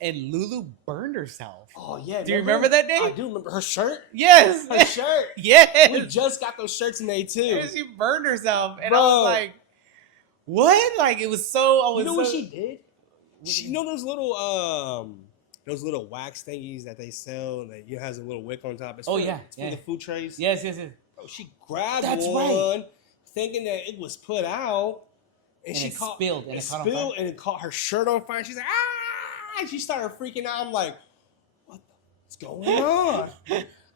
And Lulu burned herself. Oh, yeah. Do you remember that day? I do remember her shirt. Yes. Her shirt. Yes. We just got those shirts made too. And she burned herself. And Bro. I was like, what? Like, it was so. You know what she did? You know those little wax thingies that they sell that has a little wick on top? It's for the food trays. Yes. Bro, she grabbed That's one, right. thinking that it was put out, and she spilled. And it caught her shirt on fire. She's like, ah! And she started freaking out. I'm like, what's going on?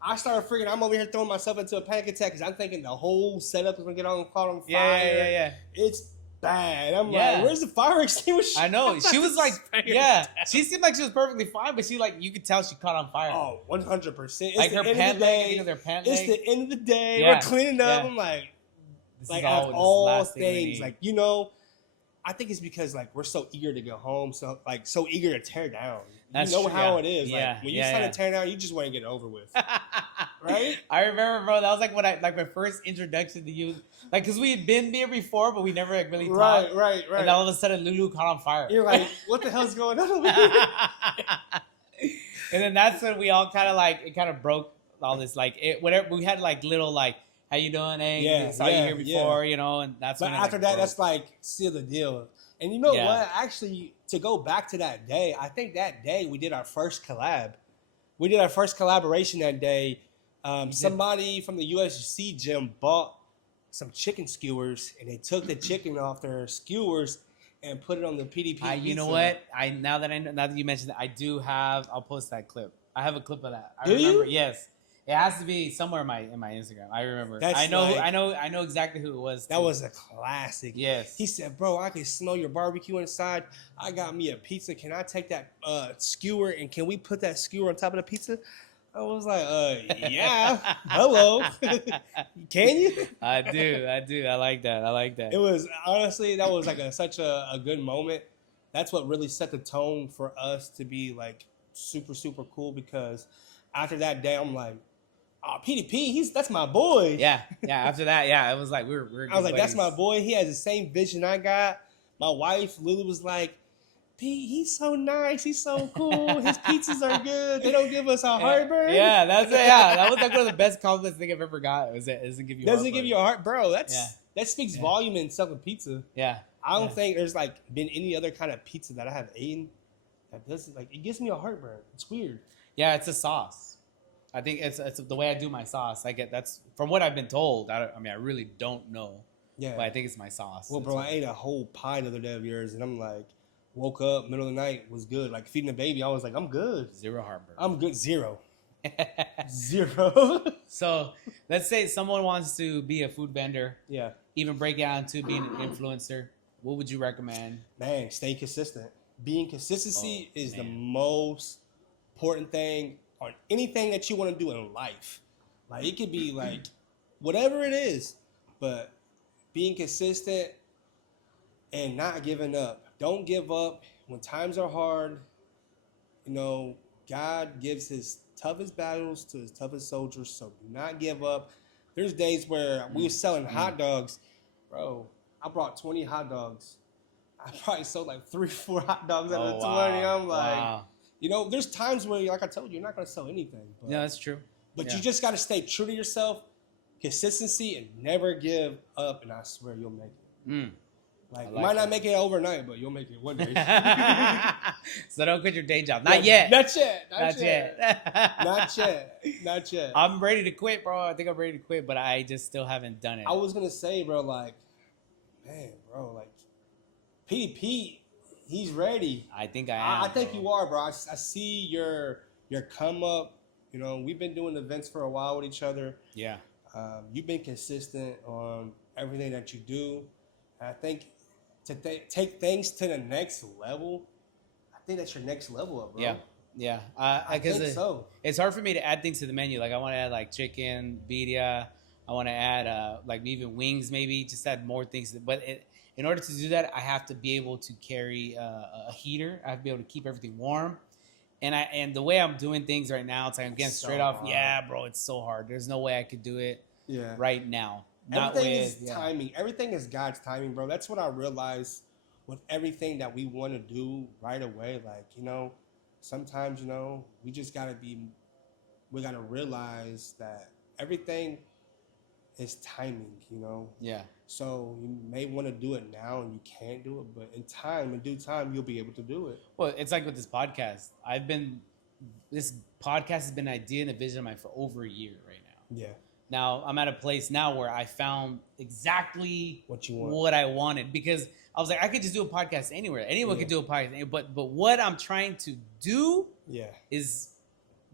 I started freaking out. I'm over here throwing myself into a panic attack because I'm thinking the whole setup is going to get caught on fire. Yeah. It's bad. I'm like, where's the fire extinguisher? I know. She was like, she seemed like she was perfectly fine, but you could tell she caught on fire. Oh, 100%. Like her pant leg, their pant leg. It's the end of the day. We're cleaning up. I'm like, this is all things, like, you know, I think it's because like we're so eager to go home, so eager to tear down. That's you know true, how it is. Yeah. Like when you start to tear down, you just want to get it over with. Right? I remember, bro, that was like my first introduction to you. Like, because we had been there before, but we never like really talked. Right. And all of a sudden, Lulu caught on fire. You're like, what the hell's going on over here? And then that's when we all kind of like, it kind of broke all this, like, whatever. We had like little, like, how you doing? Hey, saw you here before, you know, and that's but when after that, that's like, seal the deal. And you know what? Actually, to go back to that day, I think that day we did our first collab. We did our first collaboration that day. Somebody from the UFC gym bought some chicken skewers, and they took the chicken off their skewers and put it on the PDP pizza. You know what? Now that you mentioned that, I do have. I'll post that clip. I have a clip of that. I remember. Yes. It has to be somewhere in my Instagram. I remember. I know exactly who it was. That was a classic. Yes. He said, "Bro, I can smell your barbecue inside. I got me a pizza. Can I take that skewer and can we put that skewer on top of the pizza?" I was like, yeah. Hello. Can you? I do. I like that. It was honestly that was like such a good moment. That's what really set the tone for us to be like super super cool because after that day I'm like, oh, PDP, that's my boy. Yeah. After that, it was like we're. I was like, that's my boy. He has the same vision I got. My wife Lulu was like, P, he's so nice. He's so cool. His pizzas are good. They don't give us a heartburn. Yeah, that's it. Yeah, that was like one of the best compliments I think I've ever got. It doesn't give you. Doesn't give you a heart, bro. That speaks volume in selling pizza. Yeah. I don't think there's like been any other kind of pizza that I have eaten that doesn't like it gives me a heartburn. It's weird. Yeah, it's a sauce. I think it's the way I do my sauce. That's from what I've been told. I really don't know. Yeah. But I think it's my sauce. Well, bro, I ate a whole pie the other day of yours, and I'm like, woke up middle of the night, was good. Like feeding the baby, I was like, I'm good. Zero heartburn. I'm good. Zero. So let's say someone wants to be a food vendor. Yeah. Even break out into being an influencer. What would you recommend? Man, stay consistent. Consistency is the most important thing on anything that you want to do in life. Like it could be like whatever it is, but being consistent and not giving up. Don't give up when times are hard. You know, God gives his toughest battles to his toughest soldiers, so do not give up. There's days where we were selling hot dogs. Bro, I brought 20 hot dogs. I probably sold like 3 or 4 hot dogs out of the 20. I'm like, you know, there's times where, like I told you, you're not going to sell anything. But, no, that's true. But you just got to stay true to yourself, consistency, and never give up, and I swear you'll make it. Like you might not make it overnight, but you'll make it one day. So don't quit your day job. Not yet. Not yet. I'm ready to quit, bro. I think I'm ready to quit, but I just still haven't done it. I was going to say, bro, like, man, bro, like, PDP, he's ready. I think I am. I think you are, bro. I see your come up. You know, we've been doing events for a while with each other. Yeah. You've been consistent on everything that you do. I think to take things to the next level, I think that's your next level up, bro. Yeah. Yeah. I think so. It's hard for me to add things to the menu. Like I want to add like chicken, birria. I want to add like even wings, maybe just add more things. But in order to do that, I have to be able to carry a heater. I have to be able to keep everything warm. And the way I'm doing things right now, it's like again straight off. Hard. Yeah, bro, it's so hard. There's no way I could do it. Right now. Everything is timing. Everything is God's timing, bro. That's what I realized with everything that we want to do right away. Like, you know, sometimes, you know, we just got to realize that everything is timing, you know? Yeah. So you may want to do it now and you can't do it, but in due time, you'll be able to do it. Well, it's like with this podcast. This podcast has been an idea and a vision of mine for over a year right now. Yeah. Now I'm at a place now where I found exactly what I wanted, because I was like, I could just do a podcast anywhere. Anyone could do a podcast, but what I'm trying to do is,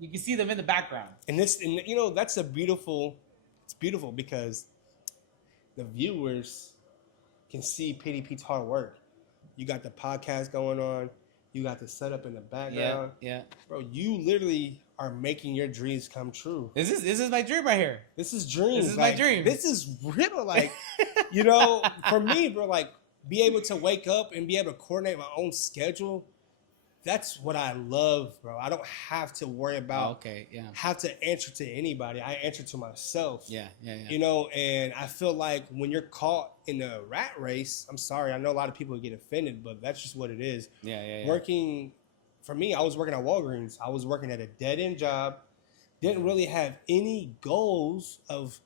you can see them in the background. And you know, it's beautiful because the viewers can see PDP's hard work. You got the podcast going on. You got the setup in the background. Yeah. Bro, you literally are making your dreams come true. This is my dream right here. This is dreams. This is my dream. This is real. Like, you know, for me, bro, like, be able to wake up and be able to coordinate my own schedule. That's what I love, bro. I don't have to worry about have to answer to anybody. I answer to myself. Yeah. You know, and I feel like when you're caught in a rat race, I'm sorry, I know a lot of people get offended, but that's just what it is. Yeah. Working, for me, I was working at Walgreens. I was working at a dead-end job. Didn't really have any goals of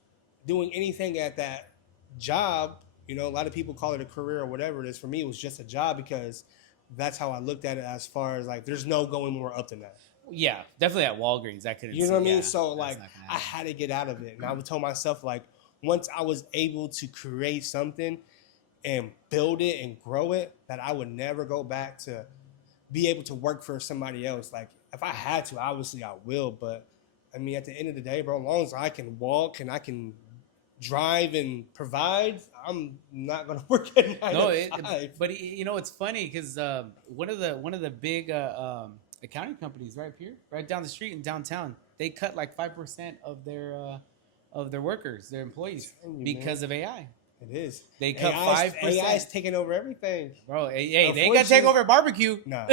doing anything at that job. You know, a lot of people call it a career or whatever it is. For me, it was just a job because that's how I looked at it, as far as like, there's no going more up than that. Yeah, definitely at Walgreens. I couldn't. You know what I mean? So like, I had to get out of it, and I would tell myself, like, once I was able to create something and build it and grow it, that I would never go back to be able to work for somebody else. Like, if I had to, obviously I will, but I mean, at the end of the day, bro, as long as I can walk and I can drive and provide, I'm not gonna work at 9 to 5. But you know, it's funny because one of the big accounting companies right down the street in downtown, they cut like 5% of their workers, their employees, because of AI. It is. They cut 5%. AI is taking over everything, bro. Hey, they ain't gotta take over barbecue. No,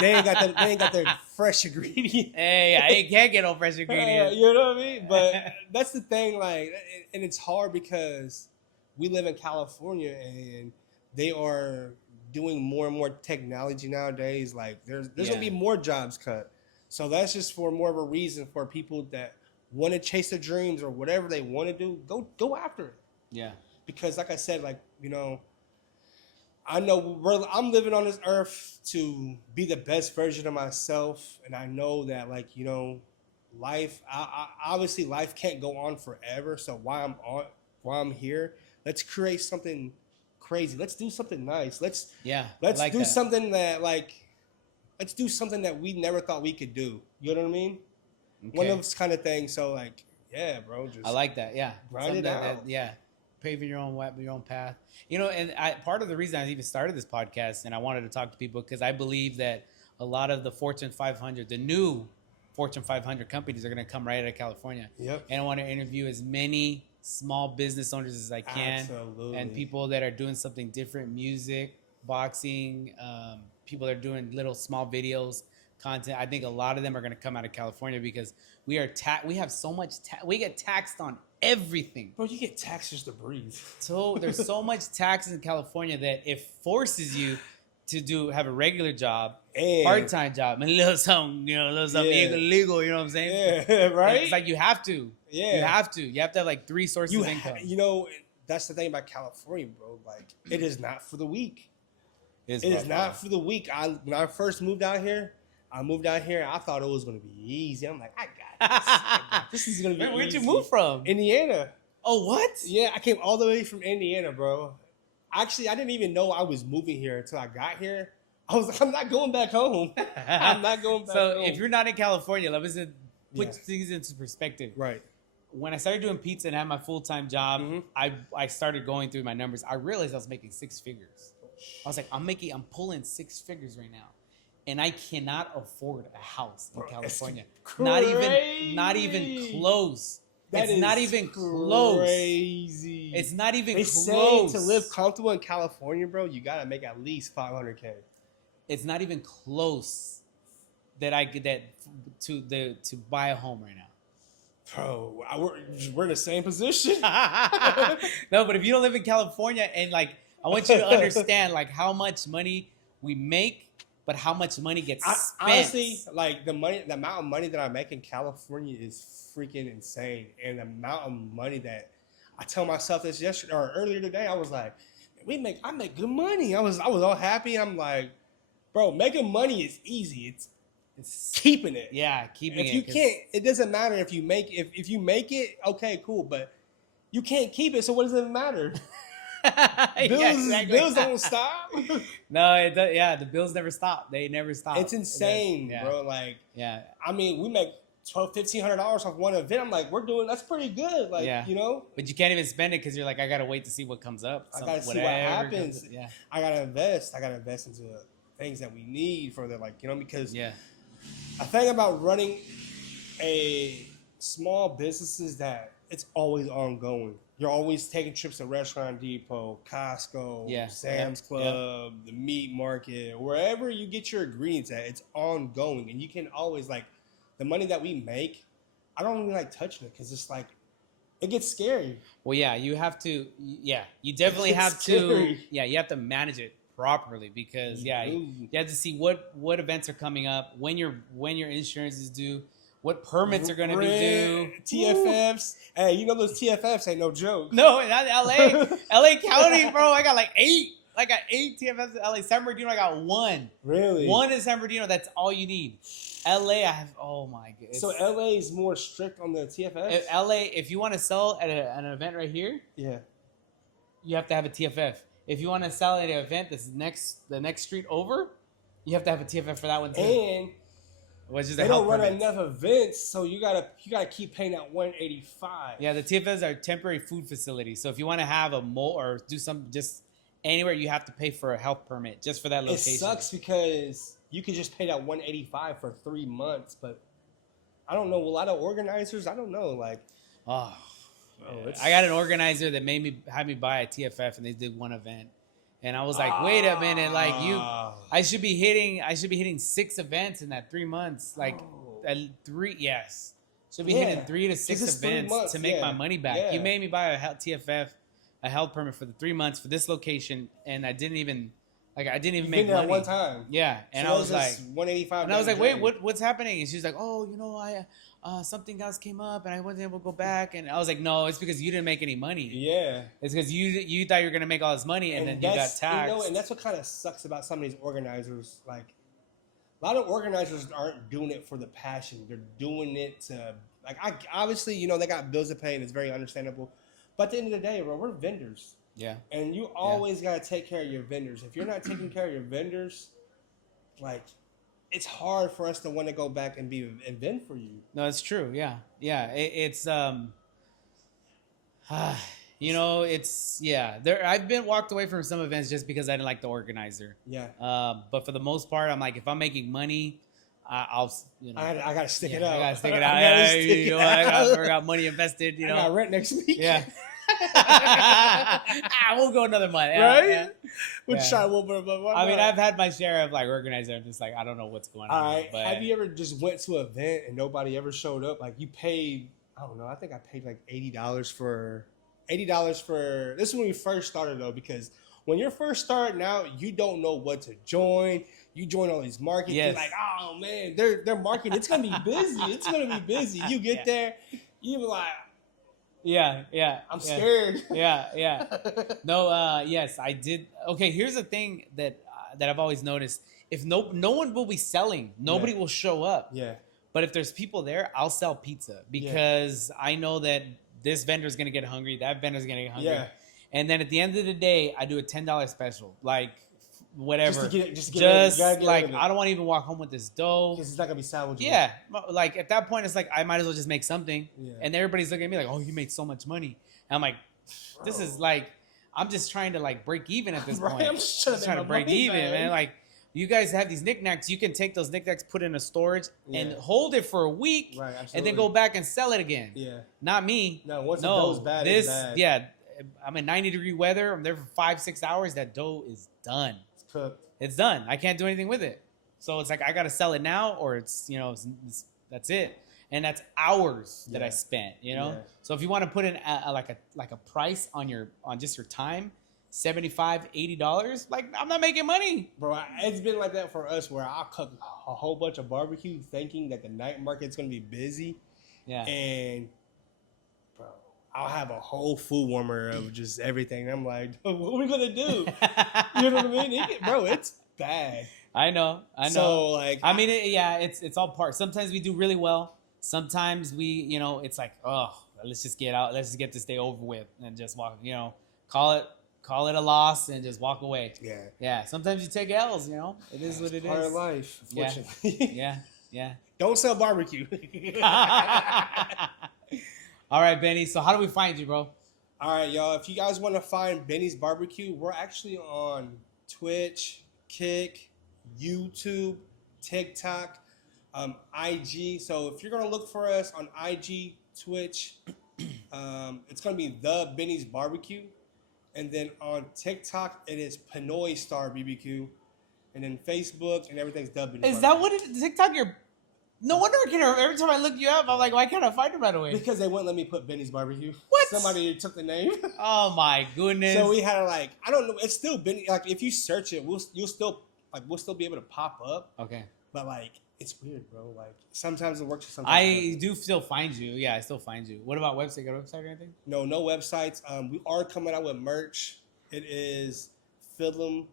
they ain't got their fresh ingredients. Hey, I can't get no fresh ingredients. You know what I mean? But that's the thing, like, and it's hard because we live in California and they are doing more and more technology nowadays. Like, there's gonna be more jobs cut, so that's just for more of a reason for people that want to chase their dreams or whatever they want to do. Go after it. Yeah. Because, like I said, like, you know, I know I'm living on this earth to be the best version of myself, and I know that, like, you know, life. Obviously, life can't go on forever. So while I'm here, let's create something crazy. Let's do something nice. Let's do something that we never thought we could do. You know what I mean? Okay. One of those kind of things. So, like, yeah, bro. I like that. Yeah. Grind it out. Paving your own path. You know, and part of the reason I even started this podcast and I wanted to talk to people, because I believe that a lot of the Fortune 500, the new Fortune 500 companies, are going to come right out of California. Yep. And I want to interview as many small business owners as I can. Absolutely. And people that are doing something different, music, boxing, people that are doing little small videos, content. I think a lot of them are going to come out of California because we have so much we get taxed on everything. Bro, you get taxed just to breathe. So there's so much tax in California that it forces you to have a regular job, part-time job, and a little something illegal, you know what I'm saying? Yeah, right? It's like you have to. Yeah. You have to have like 3 sources of income. You know, that's the thing about California, bro. Like, it is not for the weak. It is not for the weak. When I first moved out here, I thought it was going to be easy. I'm like, I got this. This is going to be Where'd easy. you move from? Indiana. Oh, what? Yeah, I came all the way from Indiana, bro. Actually, I didn't even know I was moving here until I got here. I was like, I'm not going back home. I'm not going back home. So if you're not in California, let me put things into perspective. Right. When I started doing pizza and had my full-time job, I started going through my numbers. I realized I was making 6 figures. I was like, I'm pulling 6 figures right now, and I cannot afford a house in California. Not even close. That It's not is even close. crazy. It's not even they close. Say to live comfortable in California, bro, you gotta make at least $500K. It's not even close that I get that to buy a home right now. Bro, we're in the same position. No, but if you don't live in California, and like, I want you to understand like how much money we make, but how much money gets spent. Honestly, like the amount of money that I make in California is freaking insane, and the amount of money that I tell myself this yesterday or earlier today, I was like, I make good money. I was all happy. I'm like, bro, making money is easy. It's keeping it. Yeah, keeping it. If you can't, it doesn't matter if you make if you make it, okay, cool, but you can't keep it. So what does it matter? Bills don't stop. No, it does, yeah, the bills never stop. They never stop. It's insane, bro. Like, I mean, we make $1,500 off one event. I'm like, that's pretty good. Like, you know. But you can't even spend it because you're like, I gotta wait to see what comes up. I gotta see what happens. I gotta invest. I gotta invest into things that we need for the, like, you know, because I think about running a small business is that it's always ongoing. You're always taking trips to Restaurant Depot, Costco, Sam's Club, the meat market, wherever you get your ingredients at, it's ongoing. And you can always, like, the money that we make, I don't even like touching it because it's like, it gets scary. Well, yeah, you have to, you definitely have to, you have to manage it properly because, you have to see what events are coming up, when your insurance is due, what permits are going to be due. TFFs. Hey, you know those TFFs ain't no joke. No, not LA. LA County, bro. I got like 8. I got 8 TFFs in LA. San Bernardino, I got 1. Really? 1 in San Bernardino. That's all you need. LA, I have, oh my god. So LA is more strict on the TFFs? If you want to sell at an event right here, you have to have a TFF. If you want to sell at an event that's the next street over, you have to have a TFF for that one too. And they don't run enough events, so you gotta keep paying that $185. Yeah, the TFFs are temporary food facilities. So if you want to have a or do some just anywhere, you have to pay for a health permit just for that location. It sucks because you can just pay that $185 for 3 months, but I don't know. A lot of organizers, I don't know, like. I got an organizer that had me buy a TFF, and they did one event. And I was like, wait a minute, like I should be hitting 6 events in that 3 months, like 3, yes, should be hitting 3 to 6 events to make my money back. You made me buy a TFF, a health permit for the 3 months for this location, and I didn't even make money. One time, and so I was like $185, and I was like, wait, what's happening? And she's like, oh, you know, something else came up and I wasn't able to go back. And I was like, no, it's because you didn't make any money. Yeah. It's because you thought you were going to make all this money and then you got taxed. You know, and that's what kind of sucks about some of these organizers. Like, a lot of organizers aren't doing it for the passion. They're doing it to, like, obviously, you know, they got bills to pay and it's very understandable. But at the end of the day, bro, we're vendors. Yeah. And you always got to take care of your vendors. If you're not taking care of your vendors, like, it's hard for us to want to go back and be an event for you. No, it's true. Yeah. It's you know, it's I've been walked away from some events just because I didn't like the organizer. Yeah. But for the most part, I'm like, if I'm making money, I'll, you know, I gotta stick it out. I gotta stick it out. I got money invested. You know, I got rent next week. Yeah. We'll go another month, right? We'll try one more. I mean, I've had my share of like organizer. I'm just like, I don't know what's going on. All right. But have you ever just went to an event and nobody ever showed up? Like, you paid, I don't know, I think I paid like $80 for this is when we first started, though, because when you're first starting out, you don't know what to join. You join all these markets. You're like, oh man, they're marketing. It's gonna be busy. It's gonna be busy. You get there, you're like, I'm scared. No, yes, I did. Okay, here's the thing that I've always noticed. If no one will be selling, nobody will show up. Yeah. But if there's people there, I'll sell pizza because I know that this vendor's gonna get hungry, that vendor's gonna get hungry. Yeah. And then at the end of the day, I do a $10 special. Like, whatever. Just like, I don't want to even walk home with this dough. Because it's not going to be salvageable. Yeah. Like, at that point, it's like, I might as well just make something. Yeah. And everybody's looking at me like, oh, you make so much money. And I'm like, this is like, I'm just trying to like break even at this Right, point. I'm just trying to to make my break money even, back. man. Like you guys have these knickknacks. You can take those knickknacks, put in a storage, and hold it for a week, Right, and absolutely. then go back and sell it again. Yeah. Not me. No, once the dough's bad, it's bad. Yeah, I'm in 90-degree weather. I'm there for 5-6 hours. That dough is done. It's cooked. It's done. I can't do anything with it. So it's like I gotta sell it now, or it's that's it. And that's hours that I spent. Yeah. So if you want to put in like a price on just your time, $75-$80, like I'm not making money. Bro, it's been like that for us where I'll cook a whole bunch of barbecue thinking that the night market's going to be busy. Yeah. And, bro, I'll have a whole food warmer of just everything. And I'm like, what are we going to do? You know what I mean? Bro, it's bad. I know. So, like... I mean, it's all part. Sometimes we do really well. Sometimes we, it's like, oh, let's just get out. Let's just get this day over with and just walk, call it a loss and just walk away. Yeah. Yeah. Sometimes you take L's, It is what it is. Part of life, unfortunately. Yeah. Don't sell barbecue. All right, Benny. So how do we find you, bro? All right, y'all. If you guys want to find Benny's Barbecue, we're actually on Twitch, Kick, YouTube, TikTok, IG. So if you're going to look for us on IG, Twitch, it's going to be The Benny's Barbecue. And then on TikTok, it is Pinoy Star BBQ. And then Facebook and everything's The Benny's Is Barbecue. that what it is? TikTok, no wonder every time I look you up, I'm like, why can't I find it right away? Because they wouldn't let me put Benny's Barbecue. What? Somebody took the name. Oh my goodness. So we had to I don't know. It's still Benny. Like if you search it, we'll still be able to pop up. Okay. But it's weird, bro. Like sometimes it works. Sometimes I do still find you. Yeah, I still find you. What about website? Got a website or anything? No websites. We are coming out with merch. It is film.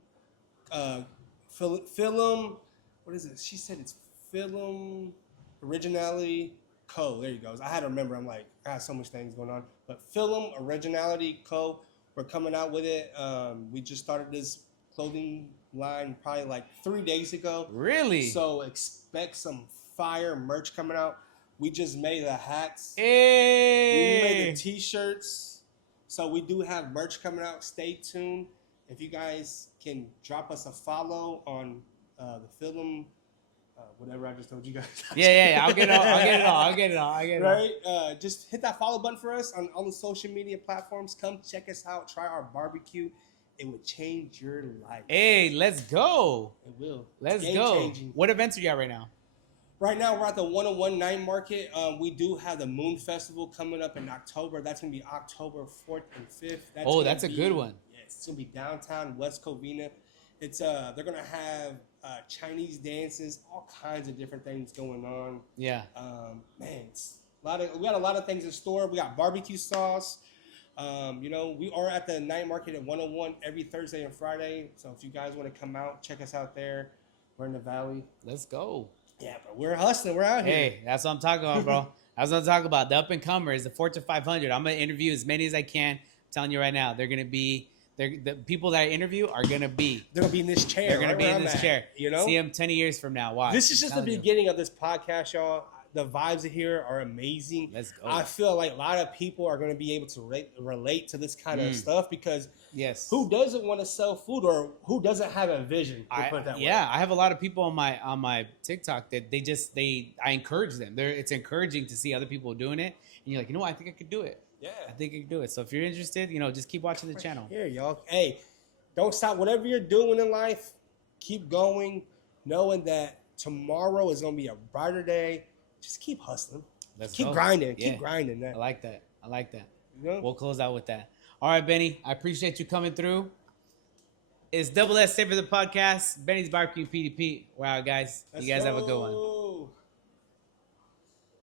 What is it? She said it's Film Originality Co. There you go. I had to remember. I had so much things going on. But Film Originality Co. We're coming out with it. We just started this clothing line probably 3 days ago. Really? So expect some fire merch coming out. We just made the hats. Hey. We made the t-shirts. So we do have merch coming out. Stay tuned. If you guys can drop us a follow on the film, whatever I just told you guys. Yeah. I'll get it all. Right? Just hit that follow button for us on all the social media platforms. Come check us out. Try our barbecue. It will change your life. Hey, let's go. It will. Let's Game go. changing. What events are you at right now? Right now, we're at the 101 Night Market. We do have the Moon Festival coming up in October. That's going to be October 4th and 5th. That's a good one. Yeah, it's going to be downtown West Covina. It's they're going to have Chinese dances, all kinds of different things going on. Yeah. Man, we got a lot of things in store. We got barbecue sauce. We are at the night market at 101 every Thursday and Friday. So if you guys want to come out, check us out there. We're in the valley. Let's go. Yeah, but we're hustling. We're out here. Hey, that's what I'm talking about, bro. That's what I'm talking about. The up and comers, the Fortune 500. I'm gonna interview as many as I can. I'm telling you right now, the people that I interview are gonna be. They're gonna be in this chair. They're gonna be in this chair. You know. See them 10 years from now. Watch. This is just the beginning of this podcast, y'all. The vibes here are amazing. Let's go. I feel like a lot of people are going to be able to relate to this kind of stuff because who doesn't want to sell food or who doesn't have a vision? Put it that way. I have a lot of people on my TikTok that I encourage them. It's encouraging to see other people doing it, and you're like, I think I could do it. Yeah, I think I could do it. So if you're interested, just keep watching the channel. Here, y'all. Hey, don't stop. Whatever you're doing in life, keep going, knowing that tomorrow is going to be a brighter day. Just keep hustling. Keep grinding. Yeah. Keep grinding. Man. I like that. Yeah. We'll close out with that. All right, Benny. I appreciate you coming through. It's Double S Savor the Podcast. Benny's Barbecue PDP. Wow, guys. You guys have a good one.